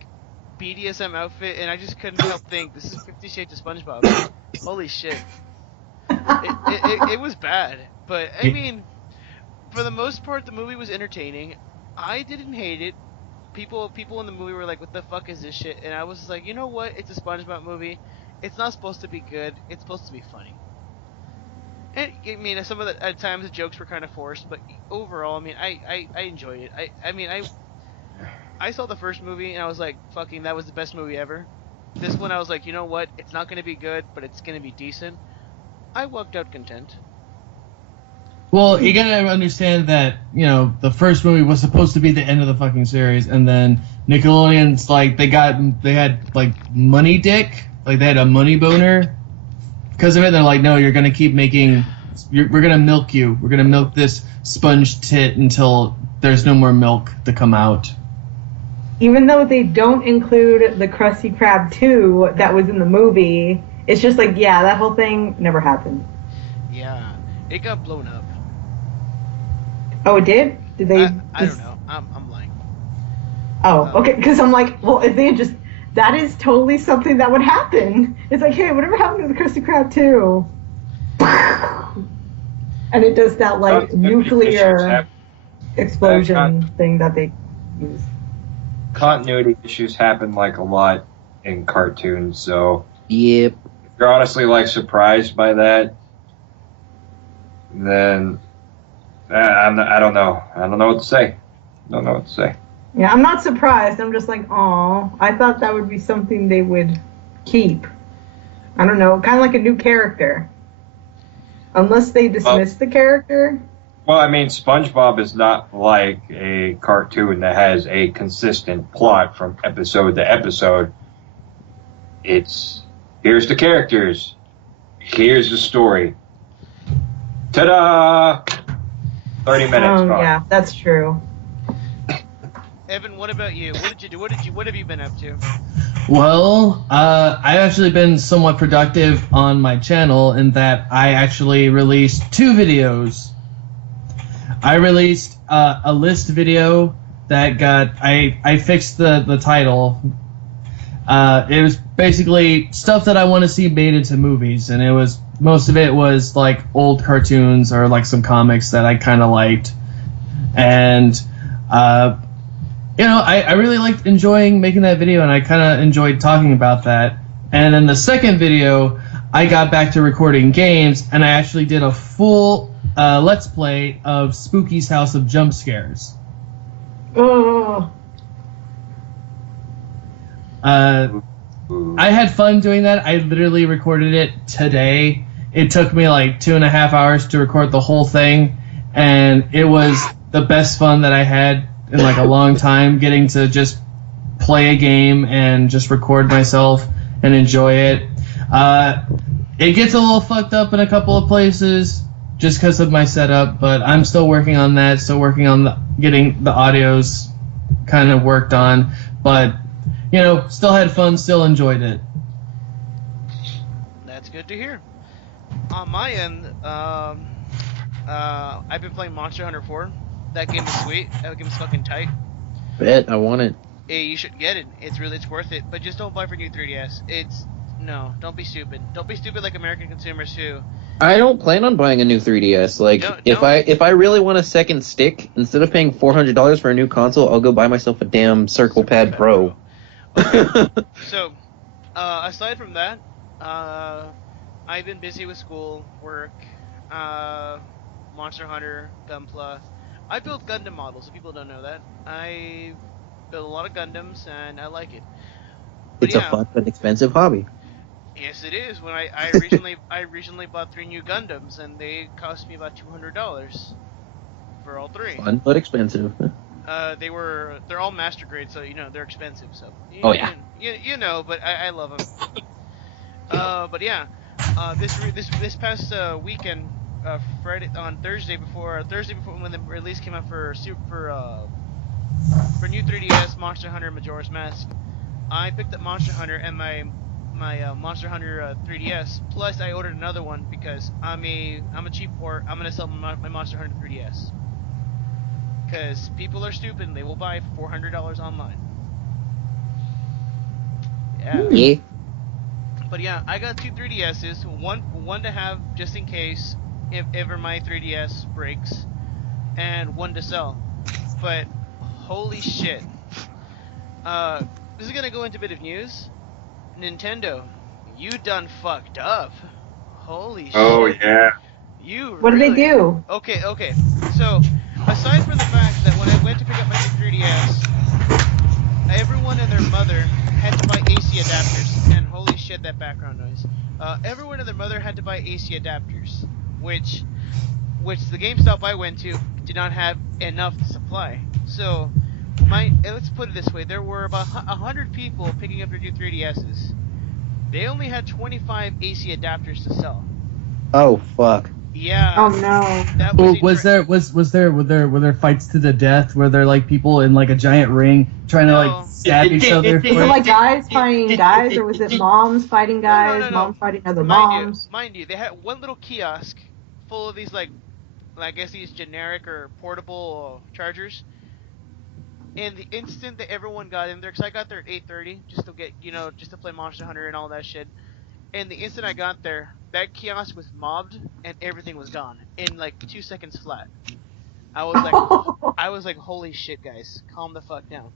BDSM outfit, and I just couldn't help think, this is 50 Shades of SpongeBob. Holy shit. It was bad, but, I mean, for the most part, the movie was entertaining. I didn't hate it. People in the movie were like, what the fuck is this shit? And I was just like, you know what? It's a SpongeBob movie. It's not supposed to be good. It's supposed to be funny. And, I mean, some of the at times the jokes were kind of forced, but overall, I mean, I enjoyed it. I saw the first movie and I was like, fucking, that was the best movie ever. This one, I was like, you know what? It's not going to be good, but it's going to be decent. I walked out content. Well, you gotta understand that, the first movie was supposed to be the end of the fucking series, and then Nickelodeon's like, they had like money dick, like they had a money boner because of it. They're like, no, you're gonna keep making we're gonna milk you. We're gonna milk this sponge tit until there's no more milk to come out. Even though they don't include the Krusty Krab 2 that was in the movie, it's just like, yeah, that whole thing never happened. Yeah, it got blown up. Oh, it did? Did they? I don't know. I'm lying. Oh, okay. Because I'm like, well, if they had just, that is totally something that would happen. It's like, hey, whatever happened to the Krusty Krab 2? And it does that like nuclear explosion thing that they use. Continuity issues happen like a lot in cartoons, so Yep. if you're honestly like surprised by that, then I don't know. I don't know what to say. Don't know what to say. Yeah, I'm not surprised. I'm just like, aw, I thought that would be something they would keep. I don't know, kind of like a new character. Unless they dismiss the character. Well, I mean, SpongeBob is not like a cartoon that has a consistent plot from episode to episode. It's, here's the characters, here's the story. Ta-da! 30 minutes. Oh, yeah, that's true. Evan, what about you? What did you do? What have you been up to? Well, I've actually been somewhat productive on my channel in that I actually released 2 videos. I released a list video that got, I fixed the title. It was basically stuff that I want to see made into movies, and most of it was like old cartoons or like some comics that I kind of liked. And, I really liked enjoying making that video, and I kind of enjoyed talking about that. And then the second video, I got back to recording games, and I actually did a full Let's Play of Spooky's House of Jump Scares. Oh. I had fun doing that. I literally recorded it today. It took me like 2.5 hours to record the whole thing, and it was the best fun that I had in like a long time, getting to just play a game and just record myself and enjoy it. It gets a little fucked up in a couple of places just because of my setup, but I'm still working on that, still working on getting the audios kind of worked on, but still had fun, still enjoyed it. That's good to hear. On my end, I've been playing Monster Hunter 4. That game is sweet. That game is fucking tight. Bet I want it. Hey, you should get it. It's worth it. But just don't buy for new 3DS. Don't be stupid. Don't be stupid like American consumers who. I don't plan on buying a new 3DS. Like, if I really want a second stick, instead of paying $400 for a new console, I'll go buy myself a damn Circle Pad Pro. Okay. So, aside from that, I've been busy with school, work, Monster Hunter, Gunpla. I build Gundam models, if people don't know that. I build a lot of Gundams, and I like it. But It's a fun but expensive hobby. Yes, it is. When I recently bought 3 new Gundams, and they cost me about $200 for all 3. Fun but expensive. They're all master grade, so they're expensive. So but I love them. But yeah, this past weekend, Thursday before when the release came out for new 3DS Monster Hunter Majora's Mask, I picked up Monster Hunter and my Monster Hunter 3DS. Plus, I ordered another one because I'm a cheap port. I'm gonna sell my Monster Hunter 3DS. Because people are stupid and they will buy for $400 online. Yeah. But yeah, I got 2 3DSs. One to have just in case if ever my 3DS breaks, and one to sell. But holy shit. This is gonna go into a bit of news. Nintendo, you done fucked up. Holy shit. Oh, yeah. What did they do? Okay. So, aside from the fact that when I went to pick up my new 3DS, everyone and their mother had to buy AC adapters. And holy shit, that background noise. Everyone and their mother had to buy AC adapters, which the GameStop I went to did not have enough to supply. So, let's put it this way, there were about 100 people picking up their new 3DSs. They only had 25 AC adapters to sell. Oh, fuck. Yeah. Oh no. That Well, was a were there fights to the death? Were there like people in like a giant ring trying to No. like stab each other? Was it like guys fighting guys, or was it moms fighting guys, No. moms fighting other Mind moms? you, they had one little kiosk full of these like I guess these generic or portable chargers. And the instant that everyone got in there, because I got there at 8:30 just to get just to play Monster Hunter and all that shit. And the instant I got there, that kiosk was mobbed and everything was gone in like 2 seconds flat. I was like, holy shit, guys, calm the fuck down.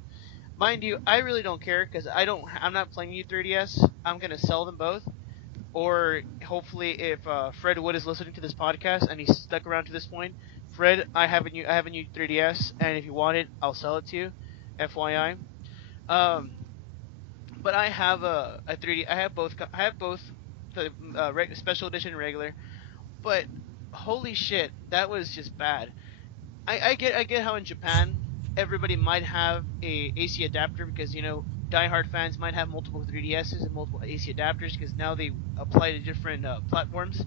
Mind you, I really don't care because I'm not playing new 3DS. I'm gonna sell them both. Or hopefully, if Fred Wood is listening to this podcast and he's stuck around to this point, Fred, I have a new 3DS, and if you want it, I'll sell it to you. FYI. But I have a 3D. I have both. The special edition and regular. But holy shit, that was just bad. I get how in Japan everybody might have a AC adapter because diehard fans might have multiple 3DSs and multiple AC adapters because now they apply to different platforms.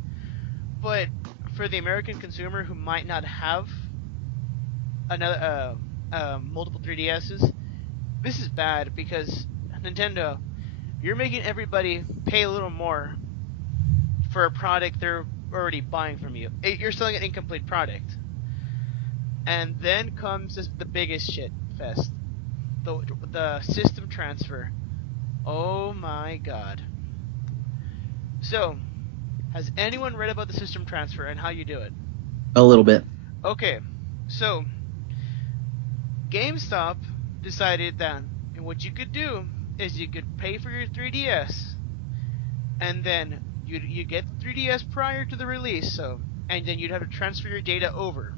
But for the American consumer who might not have another multiple 3DSs, this is bad because Nintendo, you're making everybody pay a little more for a product they're already buying from you. You're selling an incomplete product. And then comes the biggest shit fest. The system transfer. Oh my god. So, has anyone read about the system transfer and how you do it? A little bit. Okay, so GameStop decided that what you could do is you could pay for your 3DS, and then you get the 3DS prior to the release, and then you'd have to transfer your data over.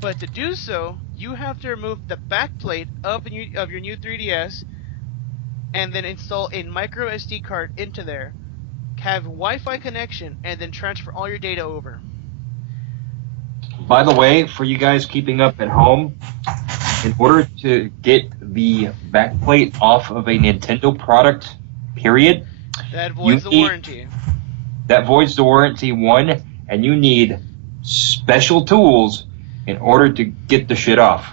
But to do so, you have to remove the backplate of your new 3DS, and then install a micro SD card into there, have Wi-Fi connection, and then transfer all your data over. By the way, for you guys keeping up at home, in order to get the backplate off of a Nintendo product, period, That voids the warranty. That voids the warranty, one, and you need special tools in order to get the shit off.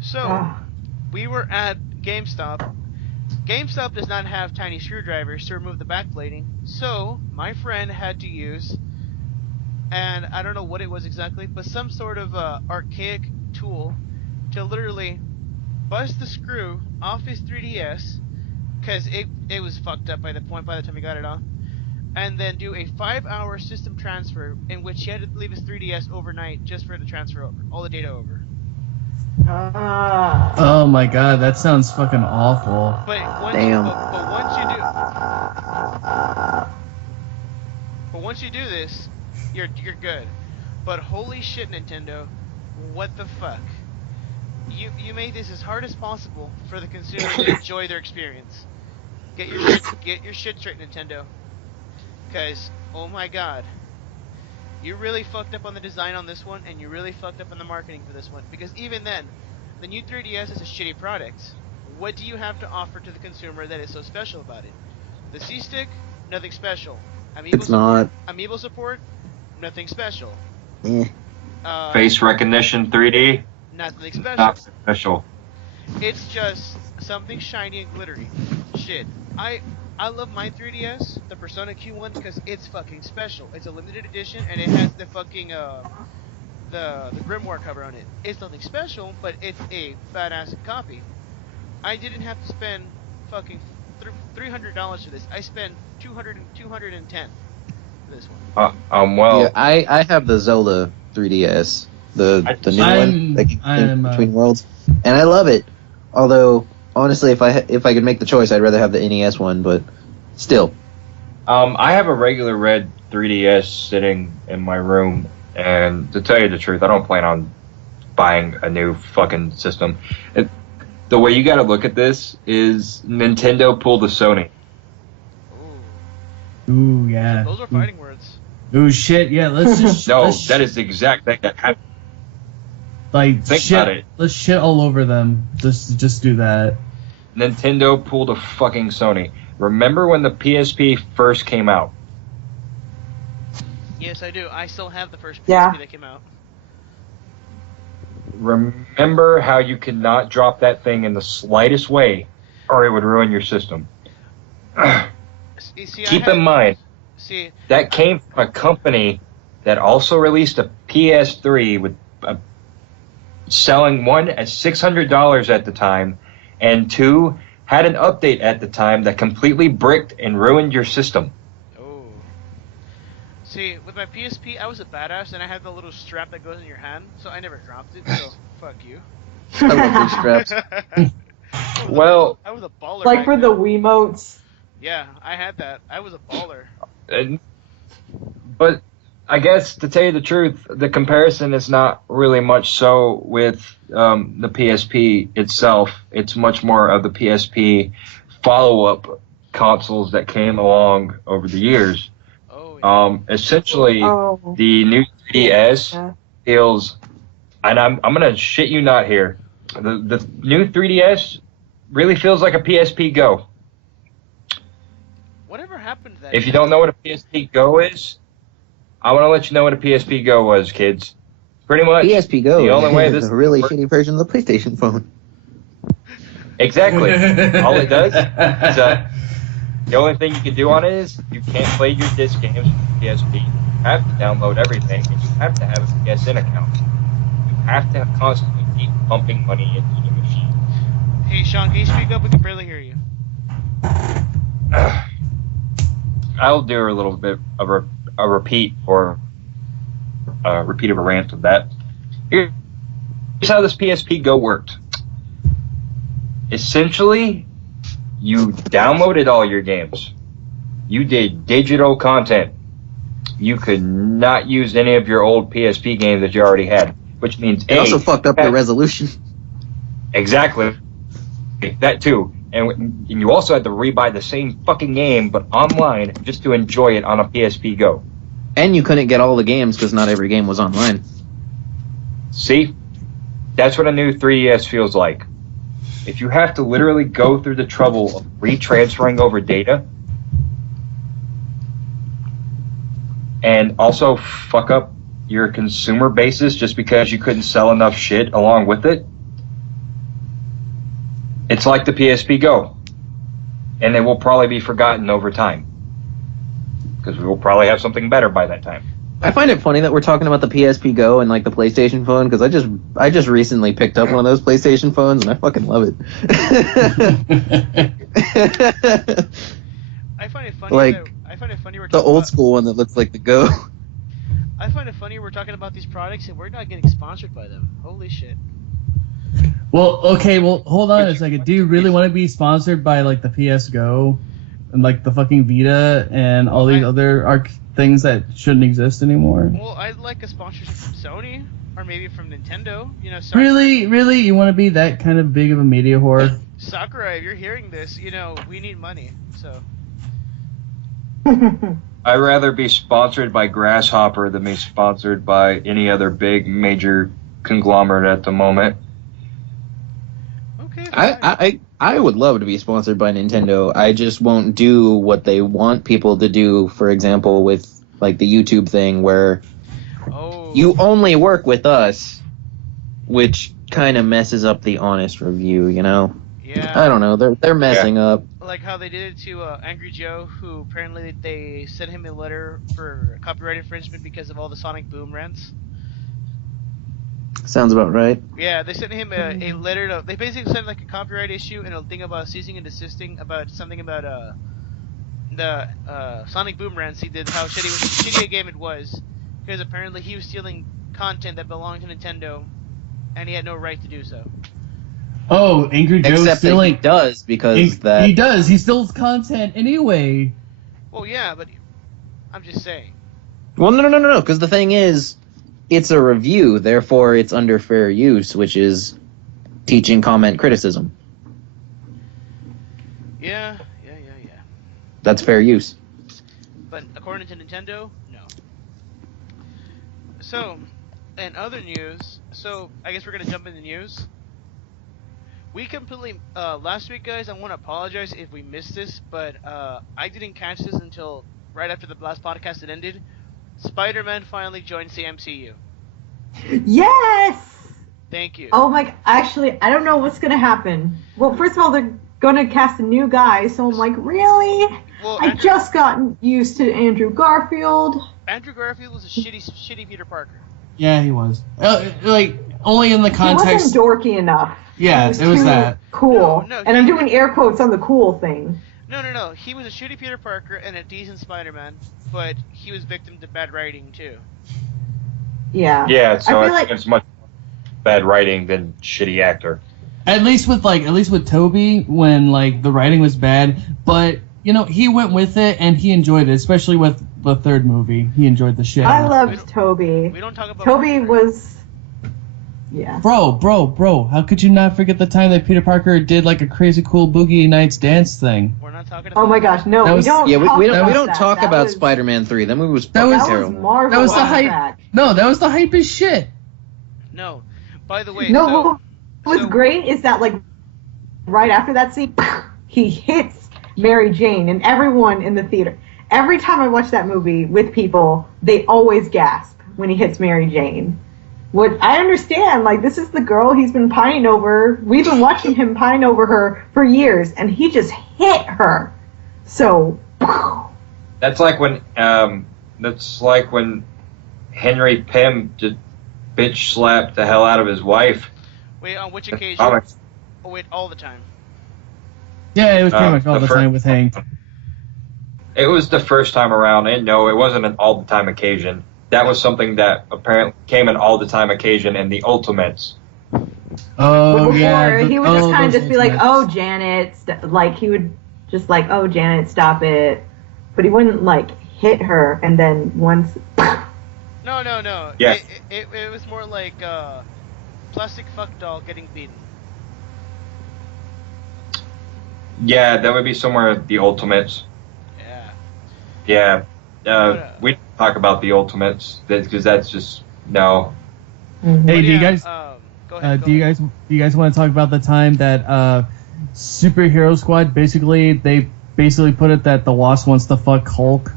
So, we were at GameStop. GameStop does not have tiny screwdrivers to remove the backplating, so my friend had to use, and I don't know what it was exactly, but some sort of archaic tool to literally bust the screw off his 3DS, because it was fucked up by the time he got it off, and then do a 5-hour system transfer in which he had to leave his 3DS overnight just for it to transfer over, all the data over. Oh my god, that sounds fucking awful. But once you do this, you're good. But holy shit, Nintendo, what the fuck? You made this as hard as possible for the consumer to enjoy their experience. Get your shit straight, Nintendo. Cause oh my god, you really fucked up on the design on this one, and you really fucked up on the marketing for this one. Because even then, the new 3DS is a shitty product. What do you have to offer to the consumer that is so special about it? The C-Stick, nothing special. Amiibo support, nothing special. Face recognition 3D, nothing special. not special. It's just something shiny and glittery. Shit. I love my 3DS, the Persona Q1, because it's fucking special. It's a limited edition, and it has the fucking, the Grimoire cover on it. It's nothing special, but it's a fat-ass copy. I didn't have to spend fucking $300 for this. I spent $210 for this one. Well... Yeah, I have the Zelda 3DS, the new one that can between worlds, and I love it. Although, honestly, if I could make the choice, I'd rather have the NES one, but still. I have a regular red 3DS sitting in my room, and to tell you the truth, I don't plan on buying a new fucking system. The way you gotta look at this is Nintendo pulled a Sony. Ooh, yeah. Those are fighting words. Ooh, shit, yeah, let's just... That is the exact thing that happened. Like, Think shit, about it. Let's shit all over them. Just do that. Nintendo pulled a fucking Sony. Remember when the PSP first came out? Yes, I do. I still have the first PSP Yeah. that came out. Remember how you cannot drop that thing in the slightest way, or it would ruin your system. See, Keep in mind, See, that came from a company that also released a PS3 with selling one at $600 at the time, and two had an update at the time that completely bricked and ruined your system. oh. See, with my PSP, I was a badass, and I had the little strap that goes in your hand, so I never dropped it. So fuck you. I love those straps. Well, I was a baller. Like back for then. the Wiimotes. Yeah, I had that. I was a baller. but I guess to tell you the truth, the comparison is not really much so with the PSP itself. It's much more of the PSP follow-up consoles that came along over the years. Oh yeah. Essentially, Oh. the new 3DS Yeah. feels, and I'm gonna shit you not here. The new 3DS really feels like a PSP Go. Whatever happened to that? If you don't know what a PSP Go is, I want to let you know what a PSP Go was, kids. Pretty much. PSP Go The only way is this a really works- shitty version of the PlayStation phone. Exactly. All it does is the only thing you can do on it is you can't play your disc games with PSP. You have to download everything, and you have to have a PSN account. You have to constantly keep pumping money into the machine. Hey Sean, can you speak up? We can barely hear you. I'll do a little bit of a repeat or a repeat of a rant of that. Here's how this PSP Go worked. Essentially, you downloaded all your games. You did digital content. You could not use any of your old PSP games that you already had, which means It also fucked up the had- resolution. Exactly. That too. And you also had to rebuy the same fucking game, but online, just to enjoy it on a PSP Go. And you couldn't get all the games because not every game was online. See? That's what a new 3DS feels like. If you have to literally go through the trouble of retransferring over data, and also fuck up your consumer basis just because you couldn't sell enough shit along with it, it's like the PSP Go. And it will probably be forgotten over time. Because we will probably have something better by that time. I find it funny that we're talking about the PSP Go and like the PlayStation phone because I just recently picked up one of those PlayStation phones and I fucking love it. I find it funny. Like, I find it funny we're the talking old about, school one that looks like the Go. I find it funny we're talking about these products and we're not getting sponsored by them. Holy shit. Well, okay, well, hold on a second. Do you really want to be sponsored by, like, the PS Go and, like, the fucking Vita and all these other things that shouldn't exist anymore? Well, I'd like a sponsorship from Sony or maybe from Nintendo. You know, Really? You want to be that kind of big of a media whore? Sakurai, if you're hearing this, you know, we need money. So, I'd rather be sponsored by Grasshopper than be sponsored by any other big major conglomerate at the moment. okay. Fine. I would love to be sponsored by Nintendo. I just won't do what they want people to do, for example, with like the YouTube thing where Oh. you only work with us, which kind of messes up the honest review, you know? Yeah. I don't know. They're messing up. Like how they did it to Angry Joe, who apparently they sent him a letter for copyright infringement because of all the Sonic Boom rants. Sounds about right. Yeah, they sent him a letter to. They basically sent like a copyright issue and a thing about ceasing and desisting about something about the Sonic Boom rants he did, how shitty a game it was, because apparently he was stealing content that belonged to Nintendo, and he had no right to do so. Oh, Angry Joe's Except that he stealing. does because that He does. He steals content anyway. Well, yeah, but I'm just saying. Well, no. Because the thing is, it's a review, therefore it's under fair use, which is teaching comment criticism. Yeah. That's fair use. But according to Nintendo, no. So, in other news, I guess we're gonna jump into news. We completely last week, guys. I want to apologize if we missed this, but I didn't catch this until right after the last podcast had ended. Spider-Man finally joins the MCU. Yes! Thank you. Oh my, actually, I don't know what's gonna happen. Well, first of all, they're gonna cast a new guy, so I'm like, really? Well, I just got used to Andrew Garfield. Andrew Garfield was a shitty Peter Parker. Yeah, he was. Like, only in the He context. wasn't dorky enough. Yeah, He was too that. cool. No, and I'm doing air quotes on the cool thing. No. He was a shitty Peter Parker and a decent Spider-Man, but he was victim to bad writing too. Yeah. Yeah, so I I feel think like it's much bad writing than shitty actor. At least with Toby, when like the writing was bad, but you know he went with it and he enjoyed it, especially with the third movie. He enjoyed the shit. I loved Toby. We don't talk about Toby Parker. was. Yeah. Bro, how could you not forget the time that Peter Parker did like a crazy cool Boogie Nights dance thing? We're not talking about Oh my gosh, no, That we was- don't. Yeah, we don't that. talk That about was, Spider-Man 3. That movie was That fucking was- That was terrible. Marvel. That was the on hype. track. No, that was the hypest shit. No. By the way, No, what's so- great is that like right after that scene, he hits Mary Jane, and everyone in the theater. Every time I watch that movie with people, they always gasp when he hits Mary Jane. What I understand, like this is the girl he's been pining over. We've been watching him pine over her for years, and he just hit her. So, That's like when Henry Pym just bitch slapped the hell out of his wife. wait, on which occasion? Comics. Oh wait, all the time. Yeah, it was pretty Uh, much all the the first- time with Hank. It was the first time around, and no, it wasn't an all-the-time occasion. That was something that apparently became an all-the-time occasion in the Ultimates. Oh before yeah, he would just kind of those just be like, Ultimates. "Oh, Janet," like he would just like, "Oh, Janet, stop it," but he wouldn't like hit her. And then once, No. Yes. It was more like plastic fuck doll getting beaten. Yeah, that would be somewhere at the Ultimates. Yeah. Yeah, we don't talk about the Ultimates because that's just no. Hey, But do you yeah, guys go ahead. do you guys want to talk about the time that Superhero Squad they basically put it that the Wasp wants to fuck Hulk?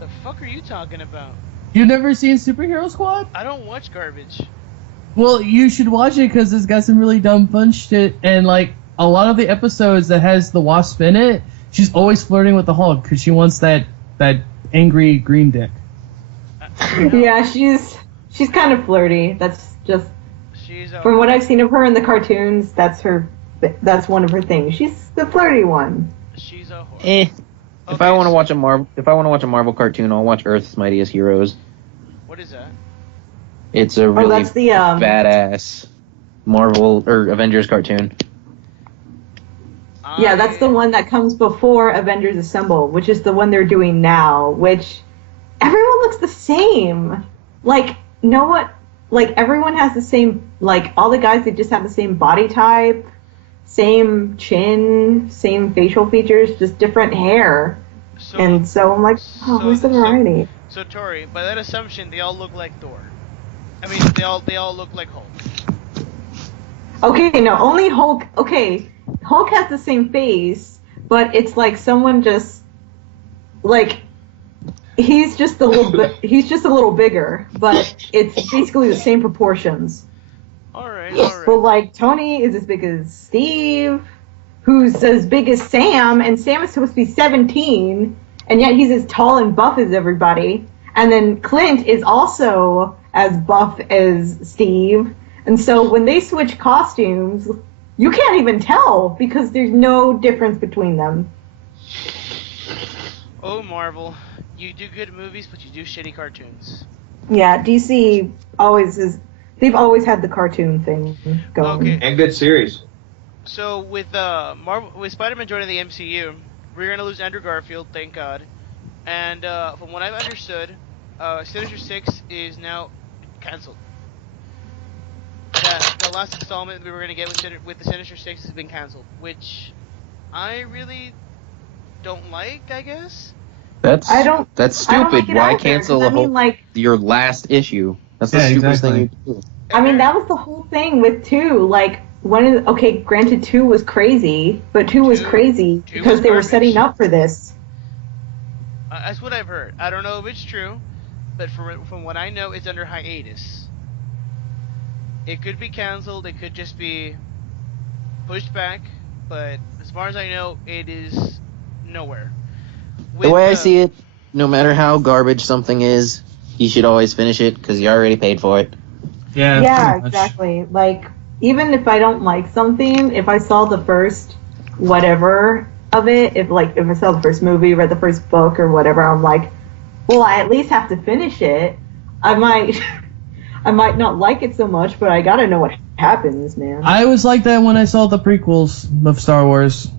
The fuck are you talking about? You've never seen Superhero Squad? I don't watch garbage. Well, you should watch it because it's got some really dumb fun shit, and like a lot of the episodes that has the Wasp in it, she's always flirting with the Hulk because she wants that angry green dick. yeah, she's kind of flirty. That's just She's from what I've seen of her in the cartoons. That's one of her things. She's the flirty one. She's a whore. Eh. If I want to watch a Marvel cartoon, I'll watch Earth's Mightiest Heroes. What is that? It's a really that's the badass Marvel or Avengers cartoon. Yeah, that's the one that comes before Avengers Assemble, which is the one they're doing now, which everyone looks the same. Like, know what? Like, everyone has the same, like, all the guys, they just have the same body type, same chin, same facial features, just different hair. So, And so I'm like, oh, where's the variety? So Tori, by that assumption, they all look like Thor. I mean, they all look like Hulk. Okay, no, only Hulk. Okay, Hulk has the same face, but it's like someone just like he's just a little bit. He's just a little bigger, but it's basically the same proportions. All right. But like Tony is as big as Steve, who's as big as Sam, and Sam is supposed to be 17, and yet he's as tall and buff as everybody. And then Clint is also as buff as Steve. And so when they switch costumes, you can't even tell because there's no difference between them. Oh, Marvel, you do good movies, but you do shitty cartoons. Yeah, DC always is. They've always had the cartoon thing going. Okay. And good series. So with with Spider-Man joining the MCU, we're gonna lose Andrew Garfield, thank God. And from what I've understood, Sinister Six is now canceled. The last installment we were gonna get with the Sinister Six has been canceled, which I really don't like. I guess. That's I don't stupid. like it Why either, cancel 'cause I a whole mean, like, your last issue? That's the Yeah, stupidest exactly. thing you do. I mean, that was the whole thing with 2. Like, granted 2 was crazy, but 2 was crazy two because was they were garbage. setting up for this. That's what I've heard. I don't know if it's true, but from what I know, it's under hiatus. It could be canceled. It could just be pushed back. But as far as I know, it is nowhere. The way I see it, no matter how garbage something is, you should always finish it because you already paid for it. Yeah. Yeah, pretty much. exactly. Like, even if I don't like something, if I saw the first whatever of it, if I saw the first movie, read the first book or whatever, I'm like, well, I at least have to finish it. I might I might not like it so much, but I gotta know what happens, man. I was like that when I saw the prequels of Star Wars.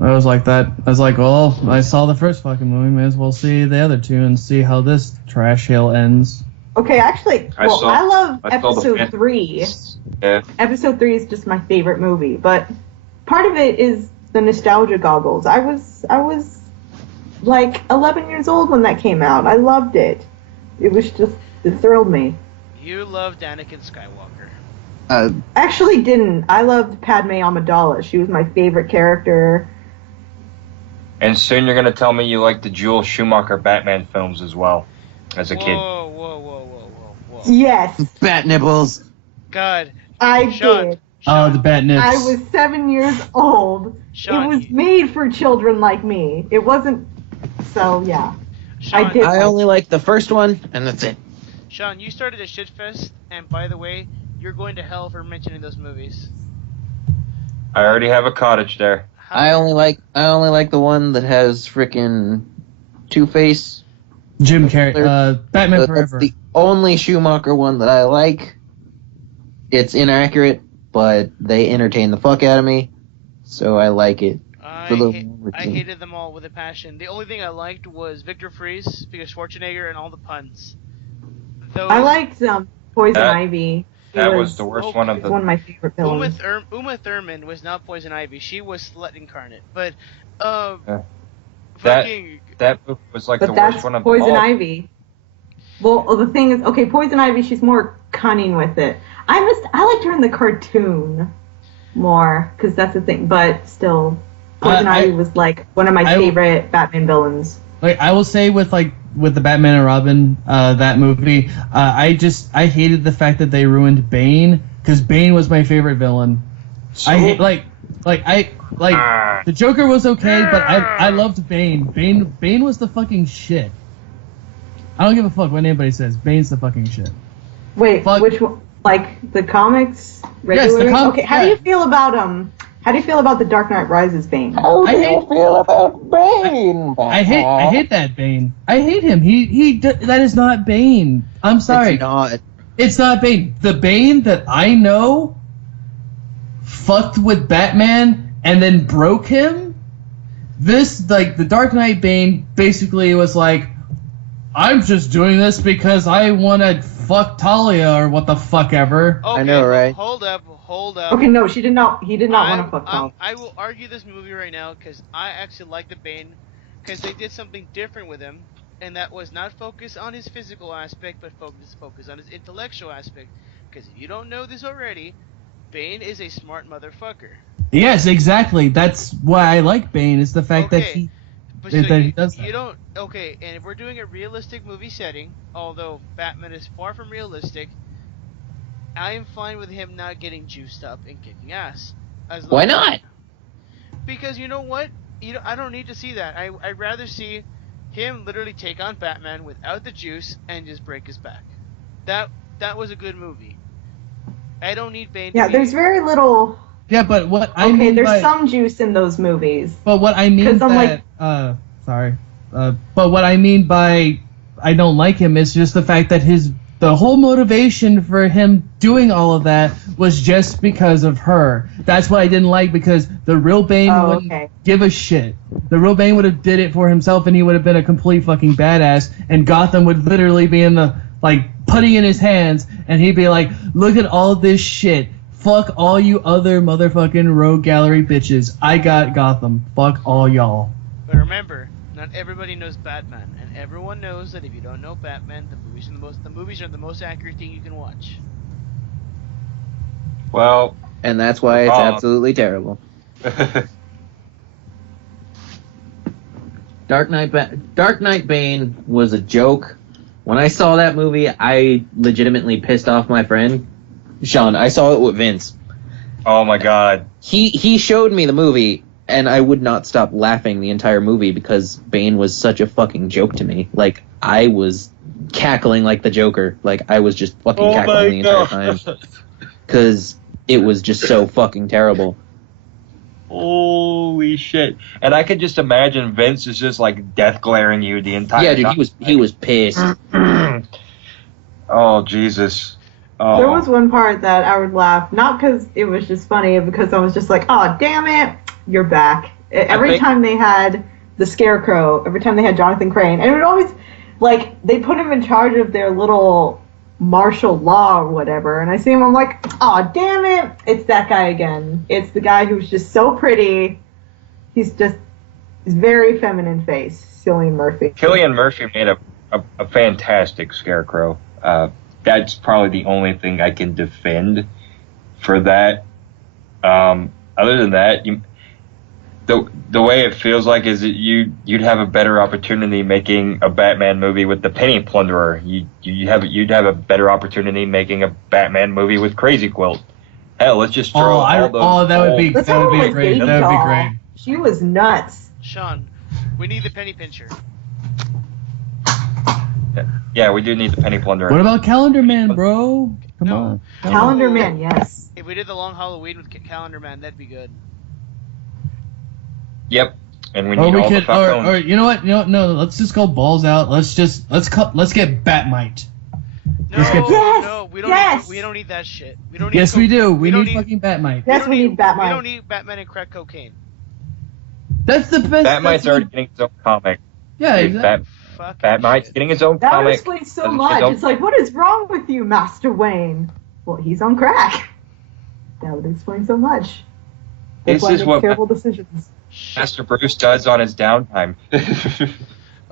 I was like that. I was like, well, I saw the first fucking movie, may as well see the other two and see how this trash hill ends. Okay, actually, I love I saw episode 3. Yeah. Episode 3 is just my favorite movie, but part of it is the nostalgia goggles. I was like 11 years old when that came out. I loved it. It thrilled me. You loved Anakin Skywalker. Actually didn't. I loved Padme Amidala. She was my favorite character. And soon you're gonna tell me you like the Joel Schumacher Batman films as well, as a kid. Whoa. Yes, Bat nipples. God. I Sean, did. Oh, the bat nips. I was 7 years old. Sean, It was made for children like me. It wasn't. So yeah, Sean, I did. I only like the first one, and that's it. Sean, you started a shitfest, and by the way, you're going to hell for mentioning those movies. I already have a cottage there. I only like the one that has frickin' Two-Face. Jim Carrey. Batman That's Forever. the only Schumacher one that I like. It's inaccurate, but they entertain the fuck out of me, so I like it. I I hated them all with a passion. The only thing I liked was Victor Freeze, because Schwarzenegger, and all the puns. I liked Poison Ivy. That was the worst one of It's the. one of my favorite villains. Uma Thurman was not Poison Ivy. She was Slut incarnate. But That fucking movie was like But the that's worst one of Poison them all. Ivy. Well, the thing is, okay, Poison Ivy, she's more cunning with it. I liked her in the cartoon more, because that's the thing. But still, Poison Ivy was like one of my favorite Batman villains. Like, I will say with the Batman and Robin, that movie, I hated the fact that they ruined Bane, because Bane was my favorite villain. So? I hate, the Joker was okay, but I loved Bane. Bane was the fucking shit. I don't give a fuck what anybody says. Bane's the fucking shit. Wait, Fuck. which one? Like the comics? Yes, the comics. Okay, how do you feel about the Dark Knight Rises Bane? How I do you hate- feel about Bane? I hate that Bane. I hate him. That is not Bane. I'm sorry. It's not. It's not Bane. The Bane that I know fucked with Batman and then broke him. This, like, the Dark Knight Bane basically was like, I'm just doing this because I want to fuck Talia or what the fuck ever. Okay, I know, right? Hold up. Okay, no, he did not want to fuck Tom. I will argue this movie right now because I actually like the Bane because they did something different with him, and that was not focus on his physical aspect, but focus on his intellectual aspect. Because if you don't know this already, Bane is a smart motherfucker. Yes, exactly. That's why I like Bane, is the fact that he does that. You don't. Okay, and if we're doing a realistic movie setting, although Batman is far from realistic, I am fine with him not getting juiced up and kicking ass. Why not? Because you know what? I don't need to see that. I'd rather see him literally take on Batman without the juice and just break his back. That was a good movie. I don't need Bane. Yeah, there's very little. Yeah, but what I Okay, mean there's by, some juice in those movies. But what I mean 'Cause I'm that but what I mean by I don't like him is just the fact that the whole motivation for him doing all of that was just because of her. That's what I didn't like, because the real Bane wouldn't give a shit. The real Bane would have did it for himself, and he would have been a complete fucking badass, and Gotham would literally be in the, like, putty in his hands, and he'd be like, look at all this shit. Fuck all you other motherfucking rogue gallery bitches. I got Gotham. Fuck all y'all. But remember, not everybody knows Batman, and everyone knows that if you don't know Batman, the movies are the most accurate thing you can watch. Well, And that's why it's absolutely terrible. Dark Knight Bane was a joke. When I saw that movie, I legitimately pissed off my friend Sean. I saw it with Vince. Oh my god. He showed me the movie, and I would not stop laughing the entire movie because Bane was such a fucking joke to me. Like, I was cackling like the Joker. Like, I was just fucking cackling the entire time. Because it was just so fucking terrible. Holy shit. And I could just imagine Vince is just like death glaring you the entire time. Yeah, dude, he was pissed. Oh, Jesus. Oh. There was one part that I would laugh, not because it was just funny, but because I was just like, oh, damn it, you're back. Every time they had the Scarecrow, every time they had Jonathan Crane, and it would always, like, they put him in charge of their little martial law or whatever, and I see him, I'm like, oh, damn it, it's that guy again. It's the guy who's just so pretty. He's very feminine face, Cillian Murphy. Cillian Murphy made a fantastic Scarecrow. That's probably the only thing I can defend for that. Other than that, the way it feels like is that you'd have a better opportunity making a Batman movie with the Penny Plunderer. You'd have a better opportunity making a Batman movie with Crazy Quilt. Hell, let's just throw that would be great. That would be great. She was nuts. Sean, we need the penny pincher. Yeah, we do need the Penny Plunderer. What about Calendar Man, bro? Come on. Calendar Man, yes. If we did the Long Halloween with Calendar Man, that'd be good. Yep, and we need all the Falcons. Or you know what? No, let's just go balls out. Let's get Batmite. No, we don't need that shit. We don't need. Yes, we do. We need fucking Batmite. Yes, we need Batmite. We don't need Batman and crack cocaine. That's the best. Batmite's already getting his own comic. Yeah, exactly. Batmite's getting his own that comic. That explains so much. It's like, what is wrong with you, Master Wayne? Well, he's on crack. That would explain so much. This is what terrible decisions. Master Bruce does on his downtime.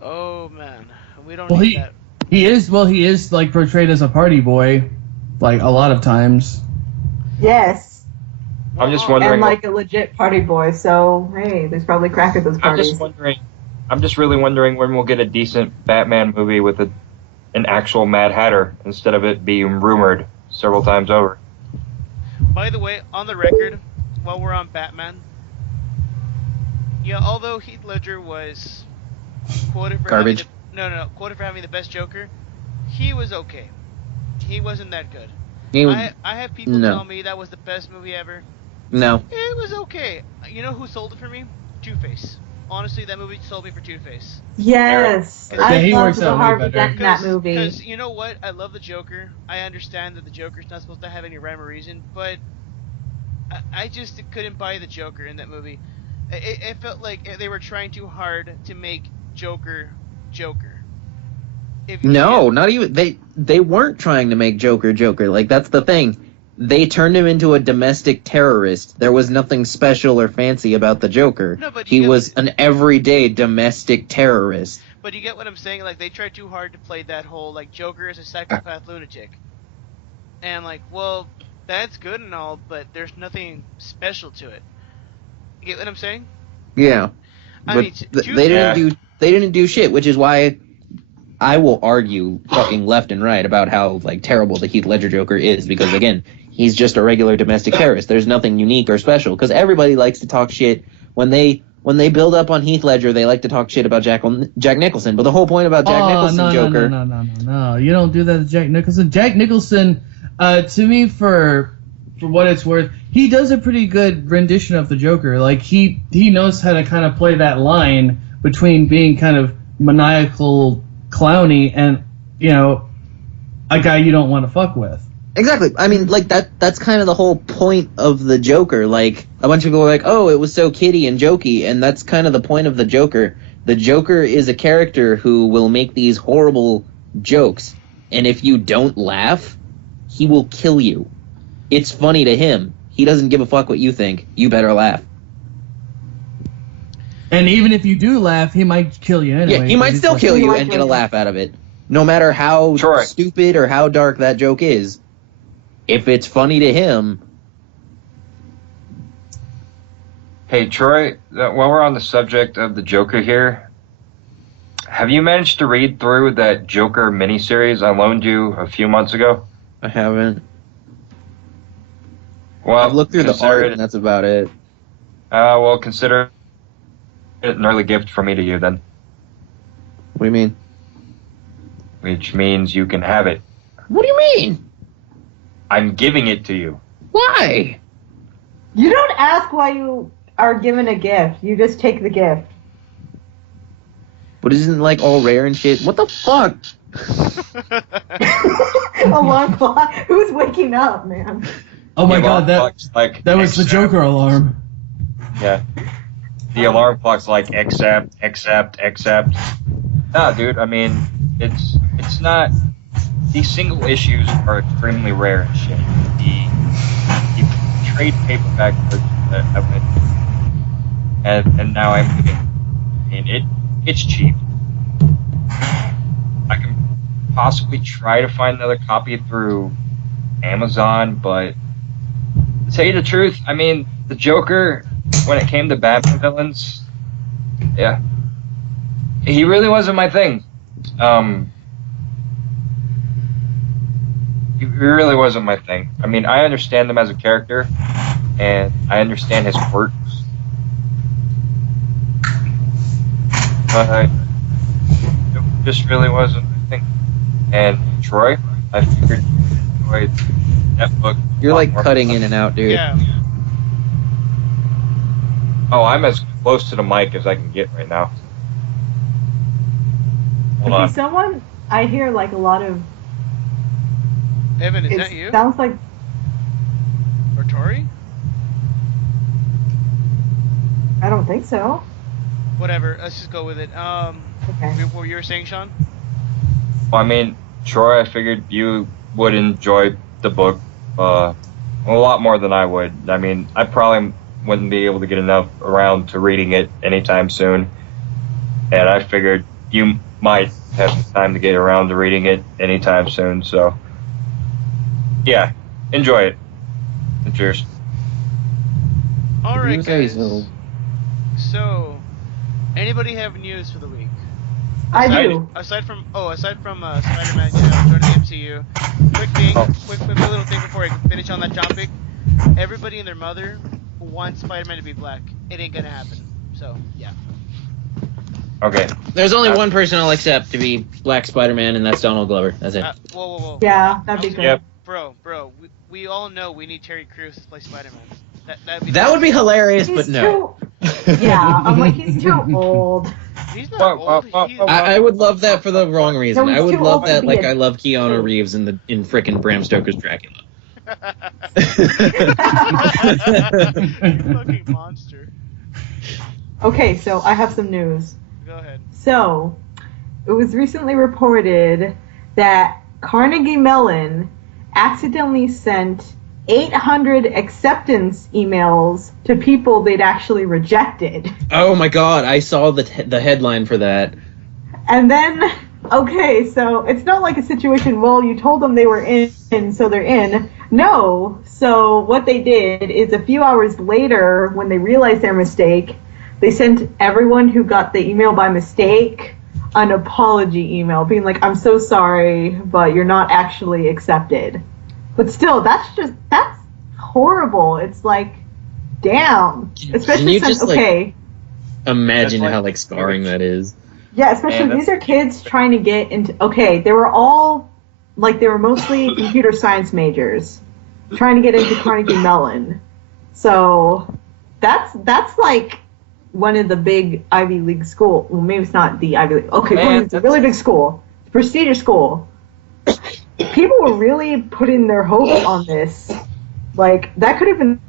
Oh man, we don't need that. He is like portrayed as a party boy, like a lot of times. Yes. I'm just wondering. And like a legit party boy, so hey, there's probably crack at those parties. I'm just really wondering when we'll get a decent Batman movie with an actual Mad Hatter instead of it being rumored several times over. By the way, on the record, while we're on Batman, yeah, although Heath Ledger was quoted for garbage. Quoted for having the best Joker, he was okay. He wasn't that good. I have people tell me that was the best movie ever. No. It was okay. You know who sold it for me? Two-Face. Honestly, that movie sold me for Two-Face. Yes. He works out way better. In that movie. Because you know what? I love the Joker. I understand that the Joker's not supposed to have any rhyme or reason, but I just couldn't buy the Joker in that movie. It felt like they were trying too hard to make Joker. Not even they weren't trying to make Joker. Like, that's the thing. They turned him into a domestic terrorist. There was nothing special or fancy about the Joker. No, but he was an everyday domestic terrorist. But you get what I'm saying? Like, they tried too hard to play that whole, like, Joker is a psychopath lunatic. And, like, well, that's good and all, but there's nothing special to it. You get what I'm saying? Yeah. They didn't do shit, which is why I will argue fucking left and right about how, like, terrible the Heath Ledger Joker is, because again, he's just a regular domestic terrorist. There's nothing unique or special, because everybody likes to talk shit when they build up on Heath Ledger. They like to talk shit about Jack Nicholson. But the whole point about Jack Nicholson Joker, no, you don't do that to Jack Nicholson. Jack Nicholson, to me, for what it's worth, he does a pretty good rendition of the Joker. Like, he knows how to kind of play that line between being kind of maniacal, clowny, and, you know, a guy you don't want to fuck with. Exactly. I mean, like, that's kind of the whole point of the Joker. Like, a bunch of people are like, oh, it was so kiddie and jokey, and that's kind of the point of the Joker. The Joker is a character who will make these horrible jokes, and if you don't laugh, he will kill you. It's funny to him. He doesn't give a fuck what you think. You better laugh. And even if you do laugh, he might kill you anyway. Yeah, he might still kill you and get a laugh out of it. No matter how stupid or how dark that joke is. If it's funny to him. Hey, Troy, while we're on the subject of the Joker here, Have you managed to read through that Joker miniseries I loaned you a few months ago? I haven't. Well, I've looked through the consider art, it- and that's about it. well, consider it an early gift from me to you then, What do you mean? which means you can have it. What do you mean? I'm giving it to you. Why? You don't ask why you are given a gift. You just take the gift. But isn't like all rare and shit? What the fuck? Alarm clock. Who's waking up, man? Oh my The god, alarm that clock's like was the accept. Joker alarm. Yeah. The alarm clock's like accept. Nah, dude. I mean, it's not. These single issues are extremely rare and shit. The trade paperback version that I went, and now I'm getting. I mean, it's cheap. I can possibly try to find another copy through Amazon, but to tell you the truth, I mean, the Joker, when it came to Batman villains, yeah, he really wasn't my thing. He really wasn't my thing. I mean, I understand him as a character, and I understand his quirks, but it just really wasn't my thing. And Troy, I figured you enjoyed that book. You're a lot like more. cutting in and out, dude. Yeah. Oh, I'm as close to the mic as I can get right now. Hold Okay, on. someone, I hear like a lot of. Evan, is It that you? sounds like. Or Tori? I don't think so. Whatever. Let's just go with it. Okay. What you were saying, Sean? Well, I mean, Troy, I figured you would enjoy the book a lot more than I would. I mean, I probably wouldn't be able to get enough around to reading it anytime soon. And I figured you might have time to get around to reading it anytime soon. So, yeah, enjoy it. And cheers. All right, You say guys. so. So, anybody have news for the week? I I do. Aside from Spider-Man, joining the MCU. Quick little thing before I finish on that topic. Everybody and their mother wants Spider-Man to be black. It ain't gonna happen. So yeah. Okay. There's only one person I'll accept to be Black Spider-Man, and that's Donald Glover. That's it. Whoa. Yeah, that'd be good. Yep. Bro. We all know we need Terry Crews to play Spider-Man. That would be hilarious, He's but no. too. Yeah, I'm like, he's too old. He's not old. I would love that for the wrong reason. No, he's I would too love old to that be like a- I love Keanu Reeves in frickin' Bram Stoker's Dracula. You fucking monster. Okay, so I have some news. Go ahead. So, it was recently reported that Carnegie Mellon accidentally sent 800 acceptance emails to people they'd actually rejected. Oh my god, I saw the headline for that. And then, okay, so it's not like a situation, well, you told them they were in, so they're in. No. So what they did is a few hours later, when they realized their mistake, they sent everyone who got the email by mistake an apology email, being like, I'm so sorry, but you're not actually accepted. But still, that's horrible. It's like, damn. Especially you since, just, like, okay. Imagine That's how like- scarring that is. Yeah, especially Man, these are kids trying to get into. Okay, they were all they were mostly computer science majors trying to get into Carnegie Mellon. So that's like one of the big Ivy League school. Well, maybe it's not the Ivy League. Okay, Man, it's a really big school, prestigious school. People were really putting their hope on this. Like that could have been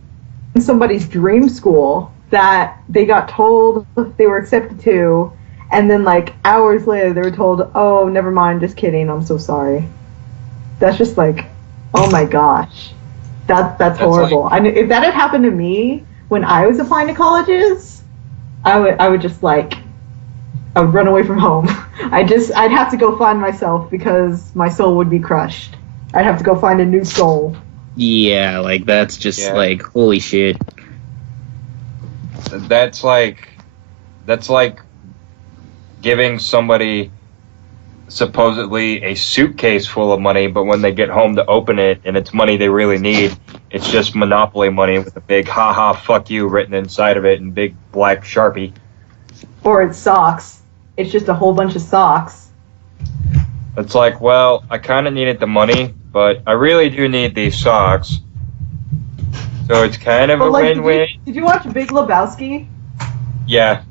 somebody's dream school that they got told they were accepted to. And then, like, hours later, they were told, oh, never mind, just kidding, I'm so sorry. That's just like, oh my gosh. That's horrible. If that had happened to me when I was applying to colleges, I would just, like, I would run away from home. I'd have to go find myself because my soul would be crushed. I'd have to go find a new soul. Yeah, like that's just Yeah. like holy shit. That's like giving somebody supposedly a suitcase full of money, but when they get home to open it and it's money they really need, it's just Monopoly money with a big "ha fuck you" written inside of it in big black Sharpie. Or it's socks. It's just a whole bunch of socks. It's like, well, I kind of needed the money, but I really do need these socks. So it's kind of a win-win. Did you watch Big Lebowski? Yeah,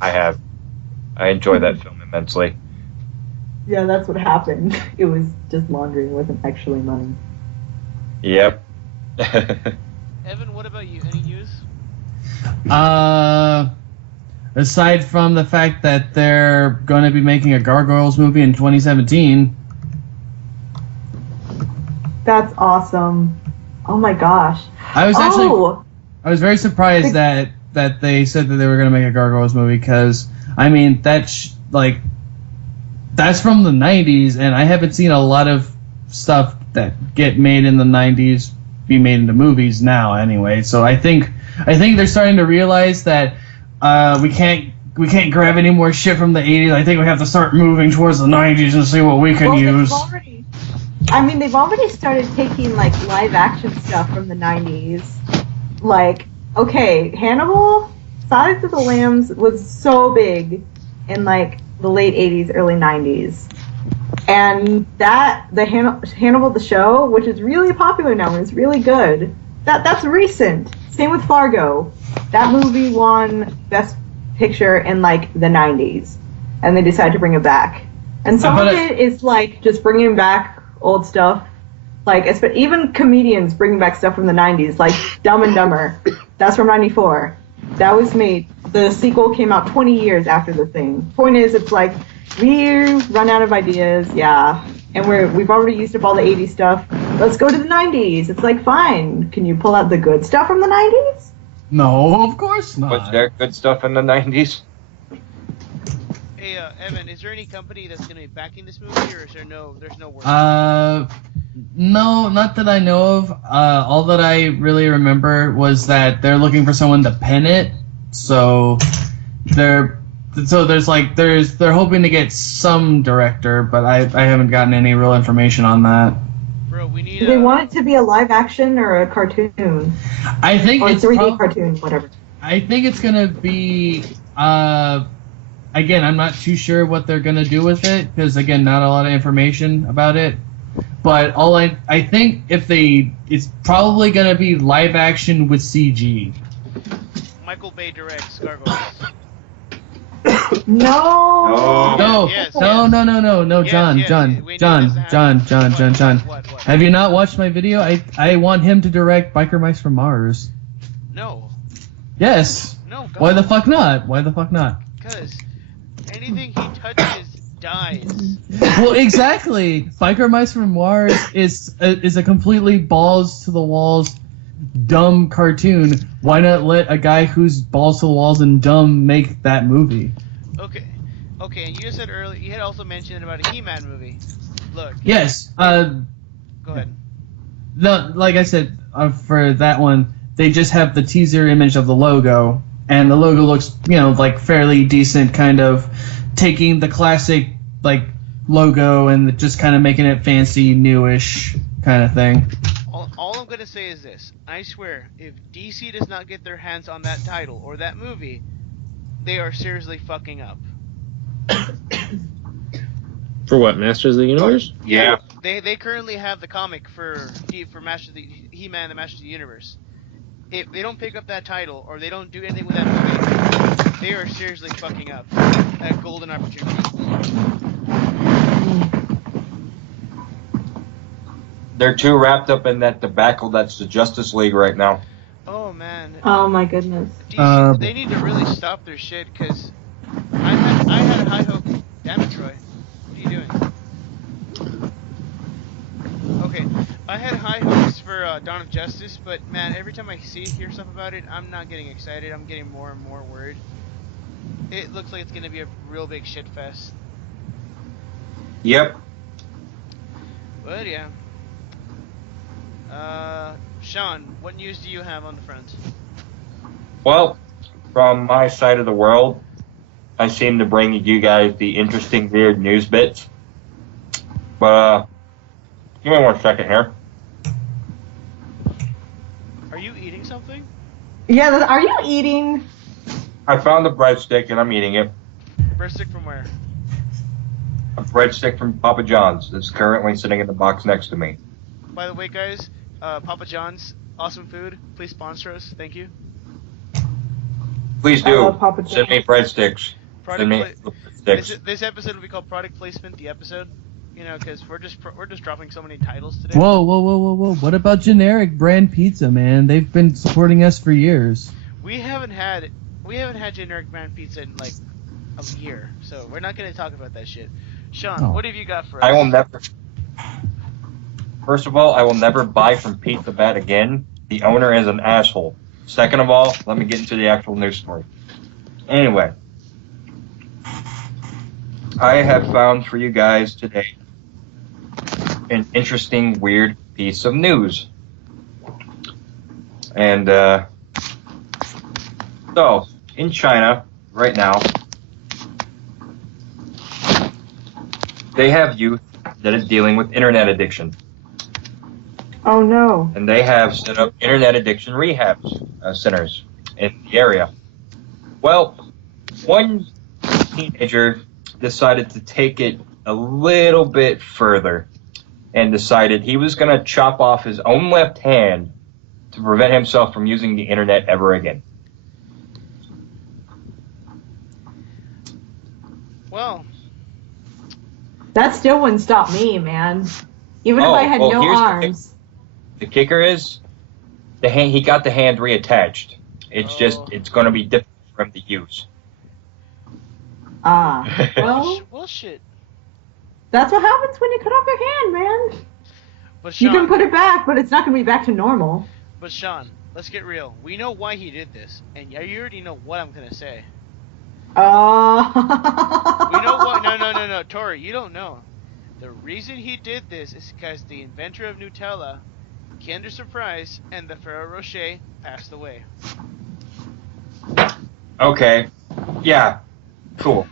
I have. I enjoy that film immensely. Yeah, that's what happened. It was just laundry. It wasn't actually money. Yep. Evan, what about you? Any news? Aside from the fact that they're going to be making a Gargoyles movie in 2017. That's awesome. Oh my gosh. I was very surprised that they said that they were going to make a Gargoyles movie, because I mean that's from the 90s, and I haven't seen a lot of stuff that get made in the 90s be made into movies now anyway. So I think they're starting to realize that we can't grab any more shit from the 80s. I think we have to start moving towards the 90s and see what we can use. They've already started taking like live action stuff from the 90s. Like, okay, Hannibal, Silence of the Lambs was so big in like the late 80s, early 90s. And the Hannibal the show, which is really popular now and is really good, that's recent. Same with Fargo. That movie won Best Picture in like the 90s, and they decided to bring it back. And some of it is like just bringing back old stuff, like even comedians bringing back stuff from the 90s, like Dumb and Dumber. That's from '94. That was made. The sequel came out 20 years after the thing. Point is, it's like we run out of ideas, yeah, and we've already used up all the 80s stuff. Let's go to the 90s. It's like, fine. Can you pull out the good stuff from the 90s? No, of course not. Was there good stuff in the 90s? Hey, Evan, is there any company that's going to be backing this movie, or is there's no word? No, not that I know of. All that I really remember was that they're looking for someone to pen it. So they're hoping to get some director, but I haven't gotten any real information on that. Bro, we need. Do they want it to be a live action or a cartoon? I think it's 3D cartoon, whatever. I think it's gonna be. Again, I'm not too sure what they're gonna do with it, because again, not a lot of information about it. But I think it's probably gonna be live action with CG. Michael Bay directs Gargoyles. No. Yes. No, John. What? Have you not watched my video? I want him to direct Biker Mice from Mars. No. Yes. No. God. Why the fuck not? Because anything he touches dies. Well, exactly. Biker Mice from Mars is a completely balls to the walls, dumb cartoon. Why not let a guy who's balls to the walls and dumb make that movie? Okay, and you said earlier, you had also mentioned about a He-Man movie. Look. Yes. Go ahead. No, like I said, for that one, they just have the teaser image of the logo, and the logo looks, like fairly decent, kind of taking the classic, like, logo and just kind of making it fancy, newish kind of thing. All I'm going to say is this. I swear, if DC does not get their hands on that title or that movie, they are seriously fucking up. For what, Masters of the Universe? Yeah. They currently have the comic for He-Man, the Masters of the Universe. If they don't pick up that title or they don't do anything with that movie, they are seriously fucking up that golden opportunity. They're too wrapped up in that debacle that's the Justice League right now. Oh man. Oh my goodness. DC, they need to really stop their shit, because I had high hope. Damn it, Troy. What are you doing? Okay, I had high hopes for Dawn of Justice, but man, every time I hear stuff about it, I'm not getting excited. I'm getting more and more worried. It looks like it's gonna be a real big shit fest. Yep. But yeah. Sean, what news do you have on the front? Well, from my side of the world, I seem to bring you guys the interesting, weird news bits. But, give me 1 second here. Are you eating something? Yeah, are you eating? I found a breadstick and I'm eating it. Breadstick from where? A breadstick from Papa John's that's currently sitting in the box next to me. By the way, guys, Papa John's, awesome food. Please sponsor us. Thank you. Please I do. love Papa Send me breadsticks. Send me breadsticks. This episode will be called Product Placement, the episode. You know, because we're just dropping so many titles today. Whoa. What about generic brand pizza, man? They've been supporting us for years. We haven't had generic brand pizza in like a year, so we're not going to talk about that shit. Sean, what have you got for us? I will never. First of all, I will never buy from Pizza Bat again. The owner is an asshole. Second of all, let me get into the actual news story. Anyway, I have found for you guys today an interesting, weird piece of news. And, so, in China, right now, they have youth that is dealing with internet addiction. Oh no. And they have set up internet addiction rehab centers in the area. Well, one teenager decided to take it a little bit further and decided he was going to chop off his own left hand to prevent himself from using the internet ever again. Well, That still wouldn't stop me, man. Even if I had no arms. The kicker is, he got the hand reattached. It's it's going to be difficult for him to use. Well, shit. That's what happens when you cut off your hand, man. But Sean, You can put it back, but it's not going to be back to normal. But Sean, let's get real. We know why he did this, and you already know what I'm gonna say. We know why. No, Tori, you don't know. The reason he did this is because the inventor of Nutella, Kinder Surprise, and the Ferrero Rocher passed away. Okay. Yeah. Cool.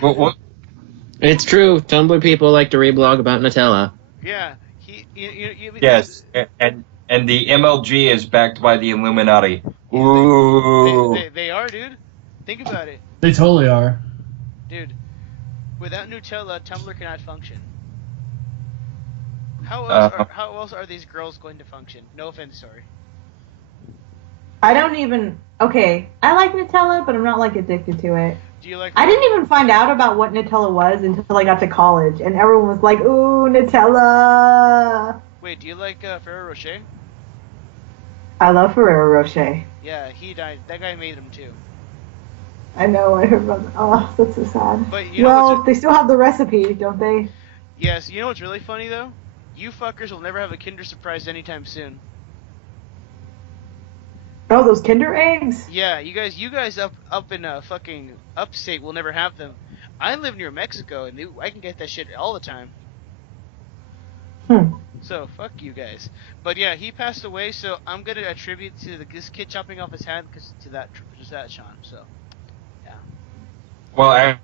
What? It's true. Tumblr people like to reblog about Nutella. Yeah. Yes, and the MLG is backed by the Illuminati. Ooh. They are, dude. Think about it. They totally are. Dude, without Nutella, Tumblr cannot function. How else are these girls going to function? No offense, sorry. I don't even... Okay, I like Nutella, but I'm not, like, addicted to it. Do you like... I didn't even find out about what Nutella was until I got to college, and everyone was like, ooh, Nutella! Wait, do you like Ferrero Rocher? I love Ferrero Rocher. Yeah, he died. That guy made him, too. I know, I heard about that. Oh, that's so sad. But you know they still have the recipe, don't they? Yes, you know what's really funny, though? You fuckers will never have a Kinder Surprise anytime soon. Oh, those Kinder eggs? Yeah, you guys up in fucking upstate will never have them. I live near Mexico, and I can get that shit all the time. So, fuck you guys. But yeah, he passed away, so I'm gonna attribute to this kid chopping off his hand to that, Sean, so, yeah. Well,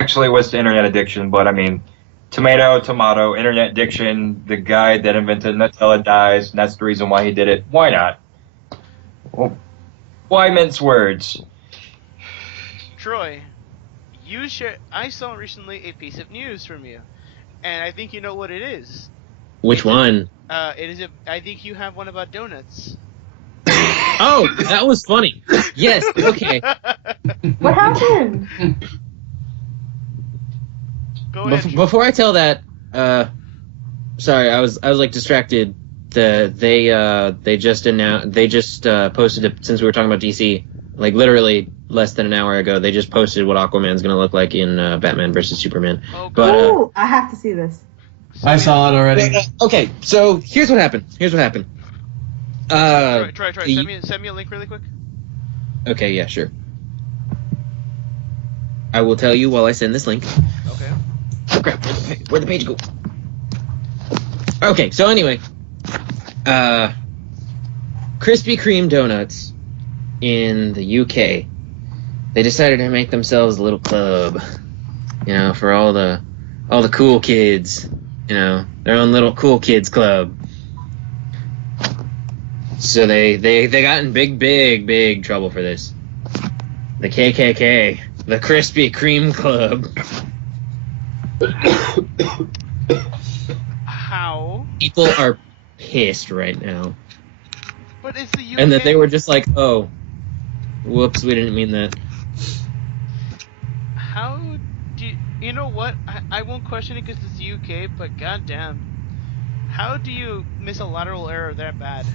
actually, it was the internet addiction, but I mean, tomato, internet addiction, the guy that invented Nutella dies, and that's the reason why he did it. Why not? Well, why mince words? Troy, I saw recently a piece of news from you, and I think you know what it is. Which one? I think you have one about donuts. Oh, that was funny. Yes, okay. What happened? Go ahead. Before I tell that, sorry, I was like distracted. They just posted it, since we were talking about DC, like literally less than an hour ago. They just posted what Aquaman's gonna look like in Batman vs Superman. Oh, but I have to see this. I saw it already. Okay, so here's what happened. Troy, send me a link really quick. Okay, yeah, sure. I will tell you while I send this link. Okay. Oh crap, where'd the page go? Okay, so anyway, Krispy Kreme donuts in the UK they decided to make themselves a little club, for all the cool kids, their own little cool kids club. So they got in big trouble for this. The KKK, the Krispy Kreme Club. How? People are pissed right now. But it's the UK. And that they were just like, oh, whoops, we didn't mean that. How do you know what? I won't question it because it's the UK, but goddamn, how do you miss a lateral error that bad?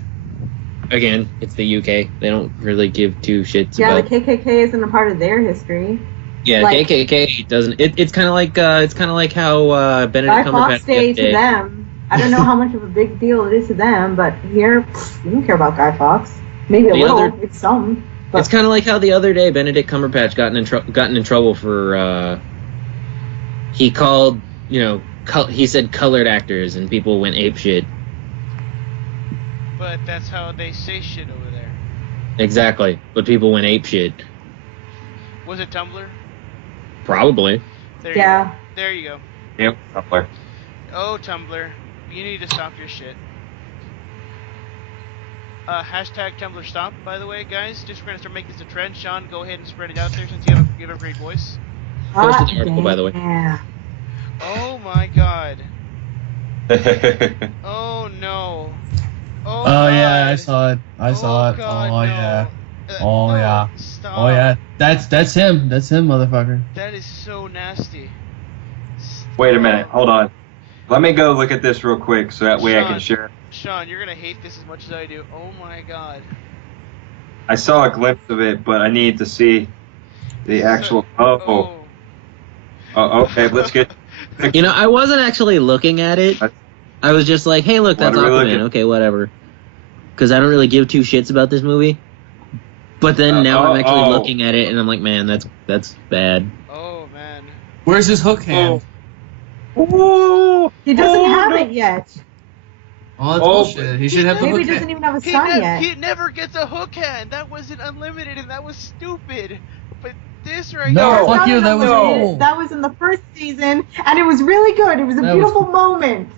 Again, it's the UK. They don't really give two shits Yeah, about. the KKK isn't a part of their history. Yeah, like- KKK doesn't. It's kind of like how Benedict Guy Cumberbatch. Fawkes Day to them. I don't know how much of a big deal it is to them, but here, you don't care about Guy Fawkes. Maybe a little. It's something. But It's kind of like how the other day Benedict Cumberbatch gotten in trouble for. He called, he said colored actors, and people went apeshit. But that's how they say shit over there. Exactly, but people went apeshit. Was it Tumblr? Probably. There Yeah. You go. There you go. Yep, Tumblr. Oh, Tumblr. You need to stop your shit. Hashtag Tumblr stop, by the way, guys. Just we're gonna start making this a trend. Sean, go ahead and spread it out there since you have a great voice. Posted the article, by the way. Yeah. Oh my god. Oh no. Oh, Oh yeah, I God. saw it. I saw it. God, Oh no. yeah. No, Oh, yeah. Stop. Oh yeah. That's him. That's him, motherfucker. That is so nasty. Wait a minute, hold on. Let me go look at this real quick so that way I can Sean. share. Sean, you're gonna hate this as much as I do. Oh my god. I saw a glimpse of it, but I need to see the actual. Oh, okay, let's get. I wasn't actually looking at it. I was just like, hey, look, that's What are we Aquaman. looking- Okay, whatever. Because I don't really give two shits about this movie. But then now I'm actually looking at it, and I'm like, man, that's bad. Oh man. Where's his hook hand? Oh, He doesn't have no. it yet. Oh, that's Oh, bullshit. He should have the Maybe hook he doesn't hand. even have a son yet. He never gets a hook hand. That wasn't unlimited, and that was stupid. But this right No, here. fuck you, that was cool. That was in the first season, and it was really good. It was a That was beautiful cool. moment.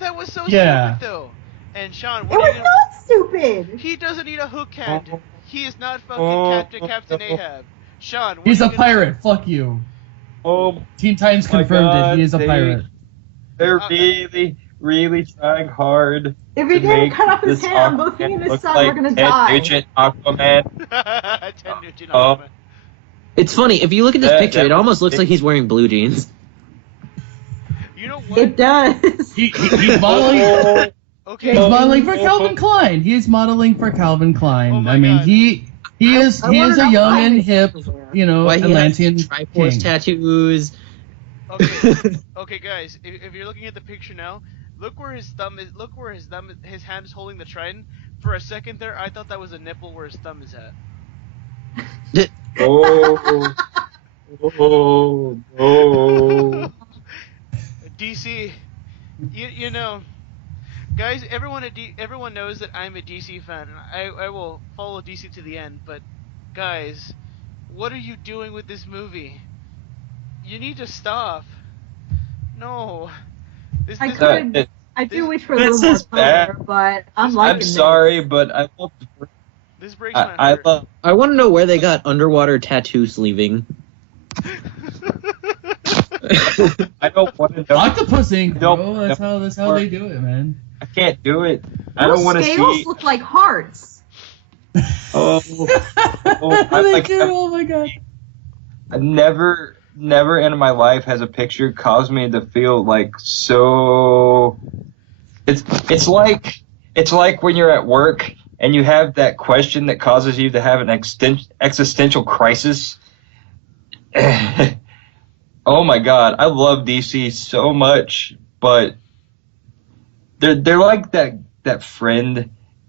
That was so Yeah. stupid though. And Sean, It what are was you not stupid. He doesn't need a hook hand. He is not fucking Oh. Captain Ahab. Sean, what He's are a you gonna pirate. Fuck you. Oh, Teen Titans My confirmed God, it. He is a they- pirate. they're really trying hard. If he to didn't make cut off his this hand, both he Aquaman and his look son like were gonna Ted die. Nugent Aquaman. say? 10 Newton Oh. Aquaman. It's funny, if you look at this That- picture, that- it almost looks like he's wearing blue jeans. You know what? It does. He's modeling. Okay. He's modeling for Calvin Klein. He's modeling for Calvin Klein. Oh my I mean, God. he is I wanna a know young why and he's hip, everywhere. Why he Atlantean has Triforce king. tattoos. Okay. Okay, guys. If you're looking at the picture now, look where his thumb is. Look where his hand is holding the trident. For a second there, I thought that was a nipple where his thumb is at. Oh, oh. DC, you know, guys, everyone knows that I'm a DC fan, and I will follow DC to the end. But guys, what are you doing with this movie? You need to stop. No, this I this- could. I do wish for a This little more is bad. color, but I'm liking I'm sorry, but I love. this breaks my I heart. love. I want to know where they got underwater tattoo sleeving. I don't want to know. Octopus ink, Nope. bro. That's how they do it, man. I can't do it. I Those don't want to scales see. look like hearts. Oh, I They like. do. Oh my god. Never in my life has a picture caused me to feel like so. It's like when you're at work and you have that question that causes you to have an existential crisis. Oh my god, I love DC so much, but they're like that friend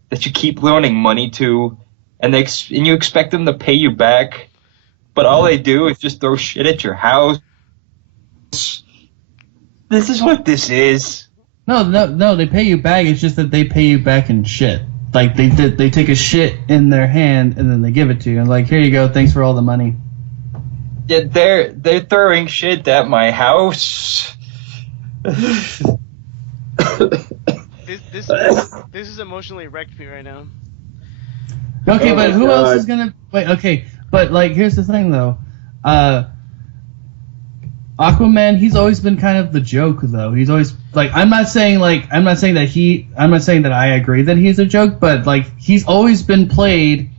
that you keep loaning money to, and you expect them to pay you back, but all they do is just throw shit at your house. This is what this is. No, they pay you back. It's just that they pay you back in shit. like they take a shit in their hand and then they give it to you and like, here you go, thanks for all the money. Yeah, they're throwing shit at my house. This is emotionally wrecked me right now. Okay, Oh but my who else God. is gonna wait? Okay, but like, here's the thing though. Aquaman, he's always been kind of the joke though. He's always like, I'm not saying that I agree that he's a joke, but like, he's always been played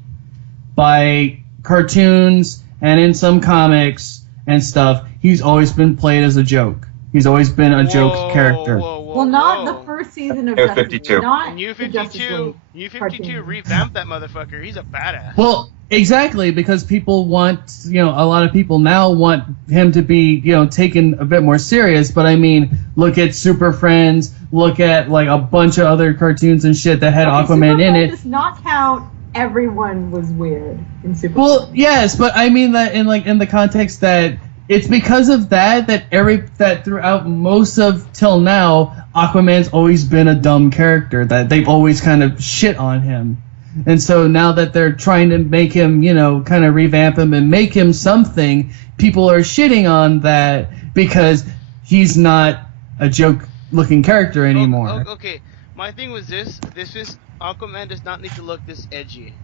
by cartoons and in some comics and stuff. He's always been played as a joke. He's always been a joke character. Well, not the first season of New Justice 52. League. Not New the Justice 52, League. New 52 cartoon. revamped that motherfucker. He's a badass. Well, exactly, because people want, a lot of people now want him to be, taken a bit more serious. But I mean, look at Super Friends, look at like a bunch of other cartoons and shit that had Aquaman in it. Does not count. Everyone was weird in Super. Well, yes, but I mean that in the context that it's because of that throughout most of till now, Aquaman's always been a dumb character, that they've always kind of shit on him. And so now that they're trying to make him, kind of revamp him and make him something, people are shitting on that because he's not a joke-looking character anymore. Okay, my thing was this is Aquaman does not need to look this edgy.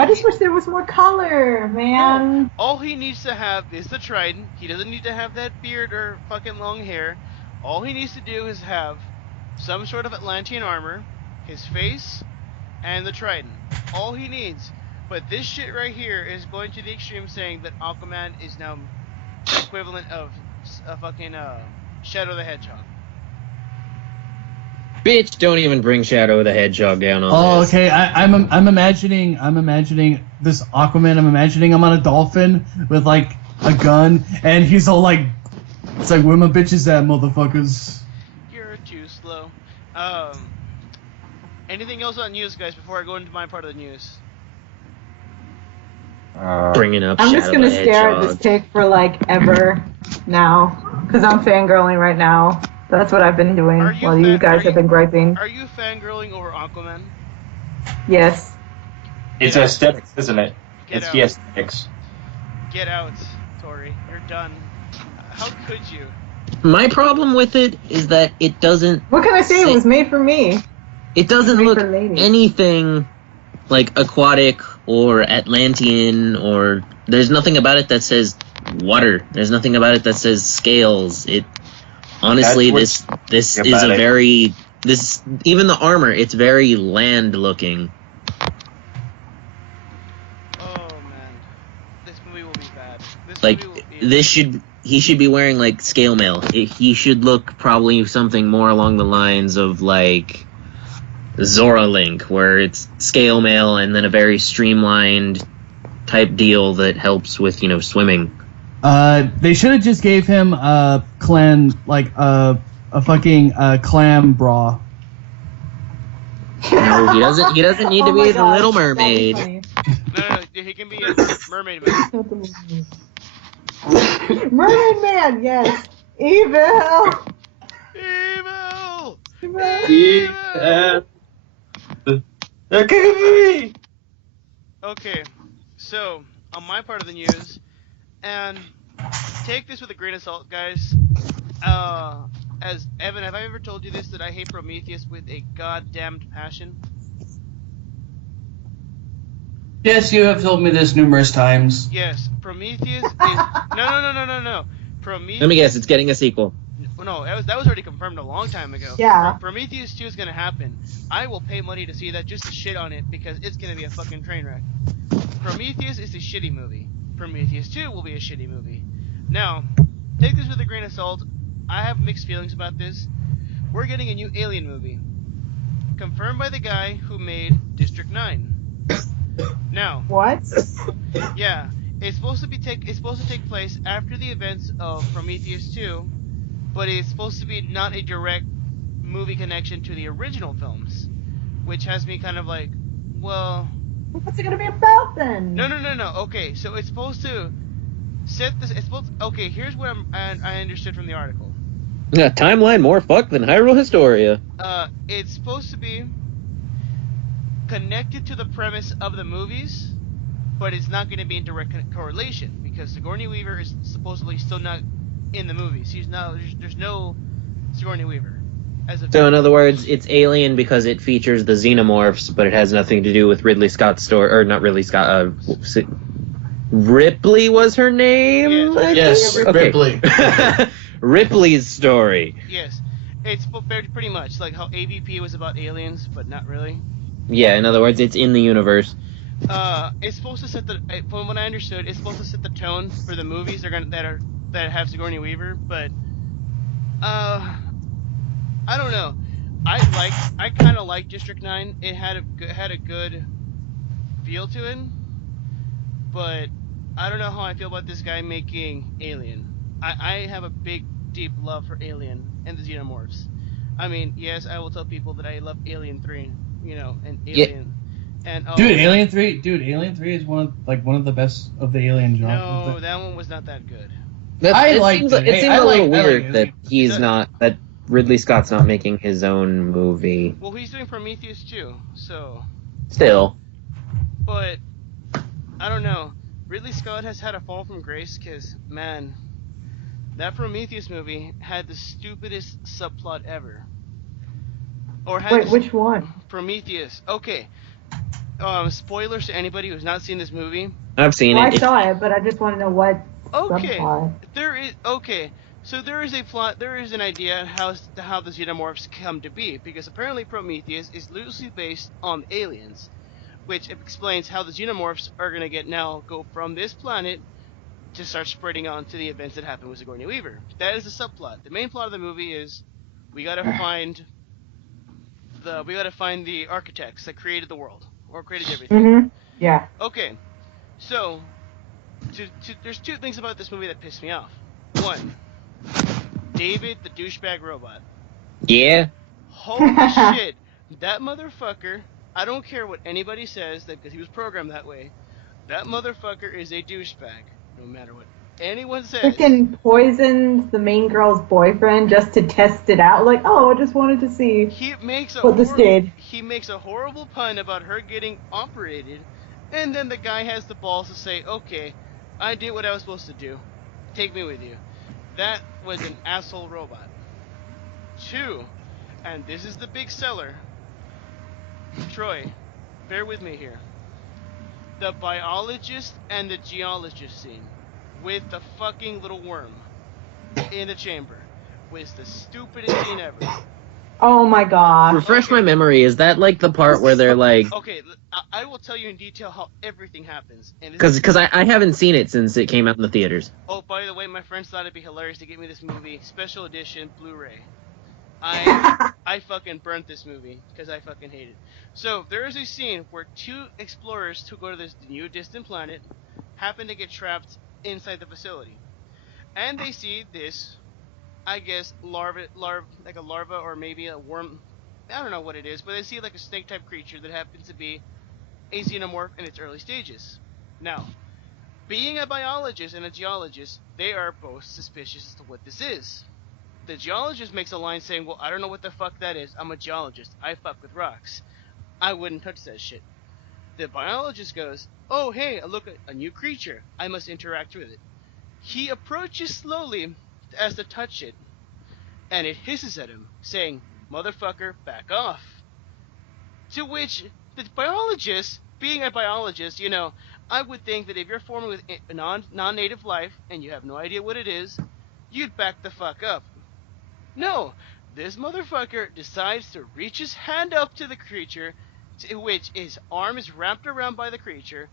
I just wish there was more color, man. No, all he needs to have is the trident. He doesn't need to have that beard or fucking long hair. All he needs to do is have some sort of Atlantean armor, his face, and the trident. All he needs. But this shit right here is going to the extreme, saying that Aquaman is now the equivalent of a fucking Shadow the Hedgehog. Bitch, don't even bring Shadow the Hedgehog down on Oh, this. okay. I'm imagining this Aquaman. I'm imagining I'm on a dolphin with like a gun, and he's all like, "It's like, where my bitches at, motherfuckers?" You're too slow. Anything else on news, guys, before I go into my part of the news? Bringing up I'm Shadow just gonna the stare at this Hedgehog. pic for like ever now, because I'm fangirling right now. That's what I've been doing Are you while you fan- guys are have you- been griping. Are you fangirling over Aquaman? Yes. It's aesthetics, isn't it? Get It's out. the aesthetics. Get out, Tori. You're done. How could you? My problem with it is that it doesn't What can I say? It was made for me. it doesn't Made look for ladies. anything like aquatic or Atlantean, or there's nothing about it that says water. There's nothing about it that says scales. It honestly, That's this what's is a about it. very even the armor, it's very land looking. Oh man, this movie will be bad. Like he should be wearing like scale mail. He should look probably something more along the lines of like Zora Link, where it's scale mail and then a very streamlined type deal that helps with swimming. They should have just gave him a clam, like a fucking clam bra. No, he doesn't. He doesn't need to Oh my be the gosh, Little that'd be Mermaid. funny. No, he can be a mermaid man. Not the mermaid. Mermaid Man, yes. Evil. Evil! Okay, so on my part of the news, and take this with a grain of salt, guys. As Evan, have I ever told you this, that I hate Prometheus with a goddamned passion? Yes, you have told me this numerous times. Yes, Prometheus is no. Prometheus. Let me guess. It's getting a sequel. No, that was already confirmed a long time ago. Yeah. Prometheus 2 is gonna happen. I will pay money to see that just to shit on it because it's gonna be a fucking train wreck. Prometheus is a shitty movie. Prometheus 2 will be a shitty movie. Now, take this with a grain of salt. I have mixed feelings about this. We're getting a new Alien movie, confirmed by the guy who made District 9. Now, What? yeah, it's supposed to take place after the events of Prometheus 2, but it's supposed to be not a direct movie connection to the original films, which has me kind of like, well, What's it gonna be about then? no. Okay, so it's supposed to set this. Okay, here's what I understood from the article. Yeah, timeline more fucked than Hyrule Historia. It's supposed to be connected to the premise of the movies, but it's not going to be in direct correlation because Sigourney Weaver is supposedly still not in the movies. There's no Sigourney Weaver as of So now. in other words, it's Alien because it features the xenomorphs, but it has nothing to do with Ridley Scott's story, or not Ridley Scott. Ripley was her name. Yes. Yes, Okay. Ripley. Ripley's story. Yes, it's pretty much like how AVP was about aliens, but not really. Yeah, in other words, it's in the universe. It's supposed to set from what I understood, it's supposed to set the tone for the movies that have Sigourney Weaver, but I don't know. I kind of like District 9. It had a good feel to it, but I don't know how I feel about this guy making Alien. I have a big, deep love for Alien and the Xenomorphs. I mean, yes, I will tell people that I love Alien 3, and Alien. And Dude, Alien 3 is one of the best of the Alien genre. No, that one was not that good. I liked seems, it. It Hey, seems I a little like weird Alien. that Ridley Scott's not making his own movie. Well, he's doing Prometheus too, so. Still. But I don't know. Ridley Scott has had a fall from grace because, man, that Prometheus movie had the stupidest subplot ever. Wait, which one? Prometheus. Okay. Spoilers to anybody who's not seen this movie. I've seen Well, it. I saw it, but I just want to know what Okay. subplot. So there is a plot. There is an idea how the xenomorphs come to be, because apparently Prometheus is loosely based on aliens, which explains how the xenomorphs are gonna go from this planet to start spreading on to the events that happen with Sigourney Weaver. That is the subplot. The main plot of the movie is we gotta find the architects that created the world or created everything. Mm-hmm. Yeah. Okay, so there's two things about this movie that piss me off. One, David the douchebag robot. Yeah. Holy shit, that motherfucker. I don't care what anybody says because he was programmed that way. That motherfucker is a douchebag, no matter what anyone says. Freaking poisoned the main girl's boyfriend just to test it out. Like, oh, I just wanted to see He makes what this did. He makes a horrible pun about her getting operated, and then the guy has the balls to say, "Okay, I did what I was supposed to do. Take me with you." That was an asshole robot. Two, and this is the big seller. Troy, bear with me here. The biologist and the geologist scene with the fucking little worm in the chamber was the stupidest scene ever. Oh my god. Refresh my memory. Is that like the part where they're like? Okay, I will tell you in detail how everything happens. Because I haven't seen it since it came out in the theaters. Oh, by the way, my friends thought it'd be hilarious to get me this movie, special edition Blu-ray. I fucking burnt this movie because I fucking hate it. So there is a scene where two explorers who go to this new distant planet happen to get trapped inside the facility, and they see this, I guess, like a larva or maybe a worm. I don't know what it is, but they see like a snake-type creature that happens to be a xenomorph in its early stages. Now, being a biologist and a geologist, they are both suspicious as to what this is. The geologist makes a line saying, "Well, I don't know what the fuck that is. I'm a geologist. I fuck with rocks. I wouldn't touch that shit." The biologist goes, "Oh, hey, look, a new creature. I must interact with it." He approaches slowly as to touch it, and it hisses at him, saying, "Motherfucker, back off." To which the biologist, being a biologist, I would think that if you're forming with a non-native life and you have no idea what it is, you'd back the fuck up. No, this motherfucker decides to reach his hand up to the creature, to which his arm is wrapped around by the creature,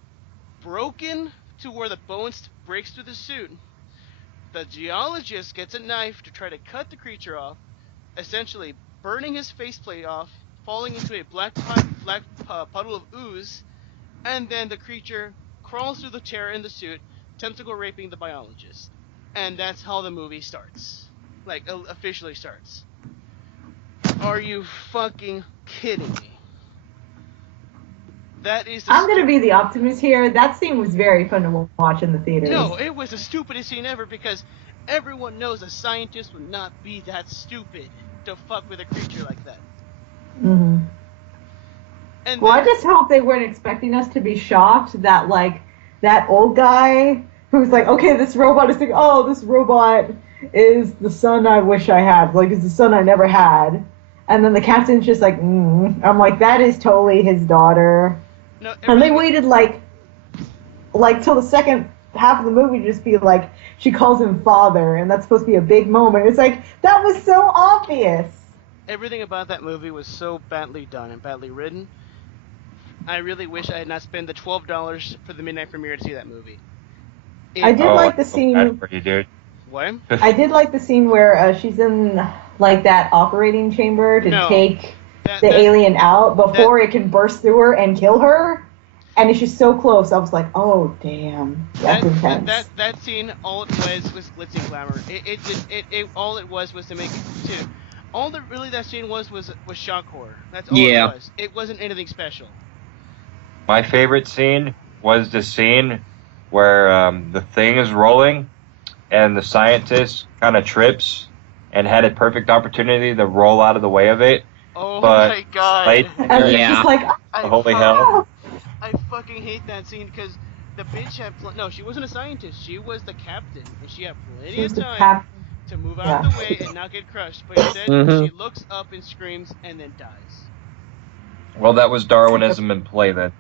broken to where the bone breaks through the suit. The geologist gets a knife to try to cut the creature off, essentially burning his faceplate off, falling into a black puddle of ooze, and then the creature crawls through the tear in the suit, tentacle raping the biologist. And that's how the movie starts. Like, officially starts. Are you fucking kidding me? That is. I'm gonna be the optimist here. That scene was very fun to watch in the theaters. No, it was the stupidest scene ever because everyone knows a scientist would not be that stupid to fuck with a creature like that. Mm-hmm. And Well, I then, just hope they weren't expecting us to be shocked that, like, that old guy who's like, okay, this robot is thinking, oh, this robot is the son I wish I had. Like, it's the son I never had. And then the captain's just like, I'm like, that is totally his daughter. no, And they everything, waited, like till the second half of the movie to just be like, she calls him father, and that's supposed to be a big moment. It's like, that was so obvious. everything about that movie was so badly done and badly written. I really wish I had not spent the $12 for the midnight premiere to see that movie. I did like the I feel bad scene. for you, dude. What? I did like the scene where she's in, like, that operating chamber to No. take That, the that, alien out before it can burst through her and kill her. And it's just so close. I was like, oh, damn. That's intense. that scene, all it was glitz and glamour. All it was to make it too. All that really that scene was shock horror. That's all Yeah. it was. It wasn't anything special. My favorite scene was the scene where the thing is rolling and the scientist kind of trips and had a perfect opportunity to roll out of the way of it. Oh But my god. Right? And it's Yeah. just like, Holy hell. I fucking hate that scene because the bitch had no, she wasn't a scientist. She was the captain, and she had plenty she's of the time cap. to move out Yeah. of the way and not get crushed. But instead, Mhm. she looks up and screams and then dies. Well, that was Darwinism in play then.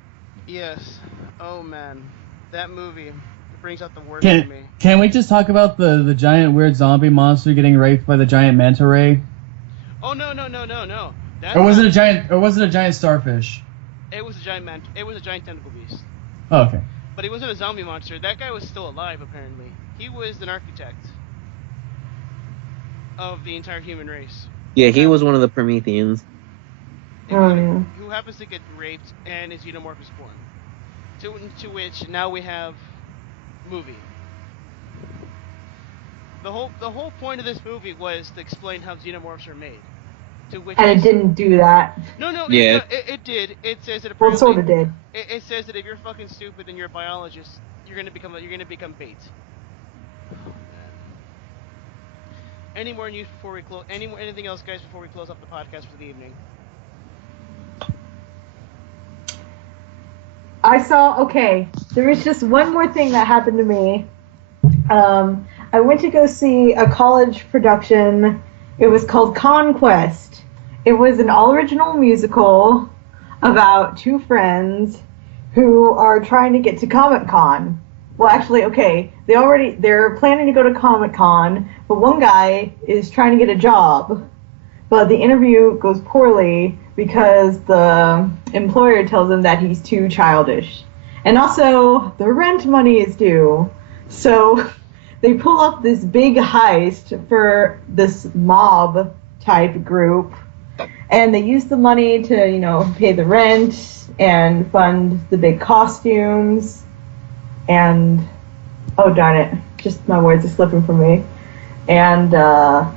Yes. Oh man, that movie brings out the worst in me. Can we just talk about the giant weird zombie monster getting raped by the giant manta ray? Oh no. That's Or was not- it a giant starfish? It was a giant man. It was a giant tentacle beast. Oh, okay. But he wasn't a zombie monster. That guy was still alive, apparently. He was an architect of the entire human race. Yeah, he was one of the Prometheans. Oh, yeah. Who happens to get raped and is xenomorphous born. To which now we have movie. The whole point of this movie was to explain how xenomorphs are made. To which And it didn't do that. No, Yeah. it did. It says that Well, it sort apparently of did. it says that if you're fucking stupid and you're a biologist, you're gonna become bait. Any more news before we close? Anything else, guys, before we close up the podcast for the evening? Okay, there was just one more thing that happened to me. I went to go see a college production. It was called Conquest. It was an all-original musical about two friends who are trying to get to Comic-Con. Well, actually, okay, they're planning to go to Comic-Con, but one guy is trying to get a job. But the interview goes poorly because the employer tells him that he's too childish. And also, the rent money is due. So they pull up this big heist for this mob type group. And they use the money to, pay the rent and fund the big costumes. And, oh darn it, just my words are slipping from me. And the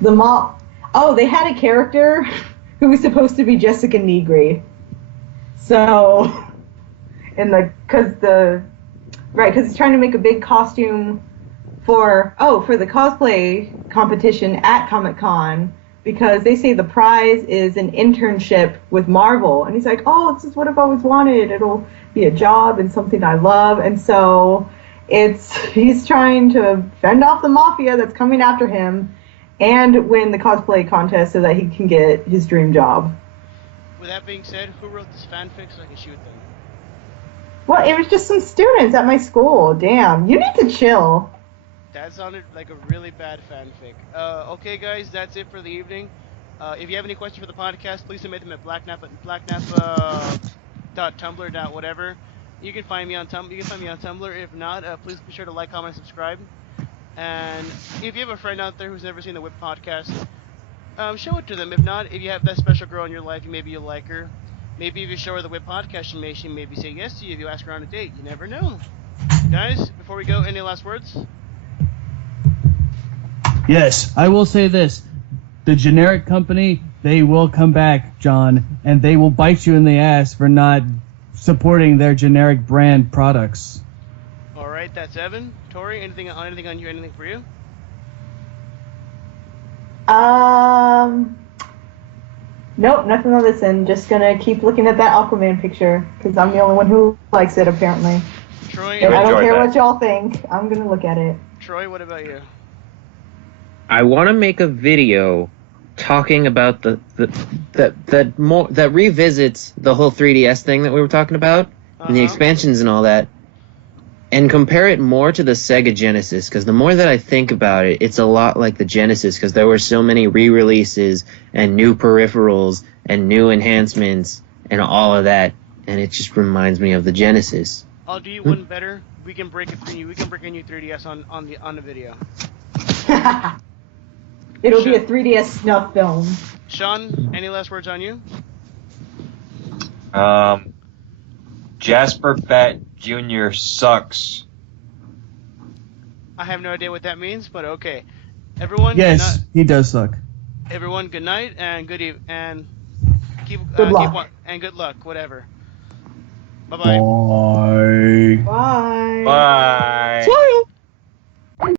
mob... Oh, they had a character who was supposed to be Jessica Negri. So, because he's trying to make a big costume for the cosplay competition at Comic-Con, because they say the prize is an internship with Marvel. And he's like, oh, this is what I've always wanted. It'll be a job and something I love. And so he's trying to fend off the mafia that's coming after him and win the cosplay contest so that he can get his dream job. With that being said, who wrote this fanfic so I can shoot them? Well, it was just some students at my school. Damn, you need to chill. That sounded like a really bad fanfic. Okay, guys, that's it for the evening. If you have any questions for the podcast, please submit them at blacknap.tumblr.whatever. You can find me on Tumblr. If not, please be sure to like, comment, and subscribe. And if you have a friend out there who's never seen the W.I.P podcast, show it to them. If not, if you have that special girl in your life, maybe you'll like her. Maybe if you show her the W.I.P podcast, she maybe say yes to you if you ask her on a date. You never know. Guys, before we go, any last words? Yes, I will say this. The generic company, they will come back, John, and they will bite you in the ass for not supporting their generic brand products. All right, that's Evan. Tori, anything on you? Anything for you? Nope, nothing on this end. Just gonna keep looking at that Aquaman picture because I'm the only one who likes it apparently. Troy, I don't enjoyed care that. what y'all think. I'm gonna look at it. Troy, what about you? I want to make a video talking about that revisits the whole 3DS thing that we were talking about and the Uh-huh. expansions and all that, and compare it more to the Sega Genesis, because the more that I think about it, it's a lot like the Genesis, because there were so many re-releases and new peripherals and new enhancements and all of that, and it just reminds me of the Genesis. I'll do you one better. We can break a new 3DS on the video. It'll be a 3DS snuff film. Sean, any last words on you? Jasper Fat Jr. sucks. I have no idea what that means, but okay. Everyone, Yes, he does suck. everyone, good night and and Good luck. and good luck, whatever. Bye bye. Bye. Bye. Bye. Smile!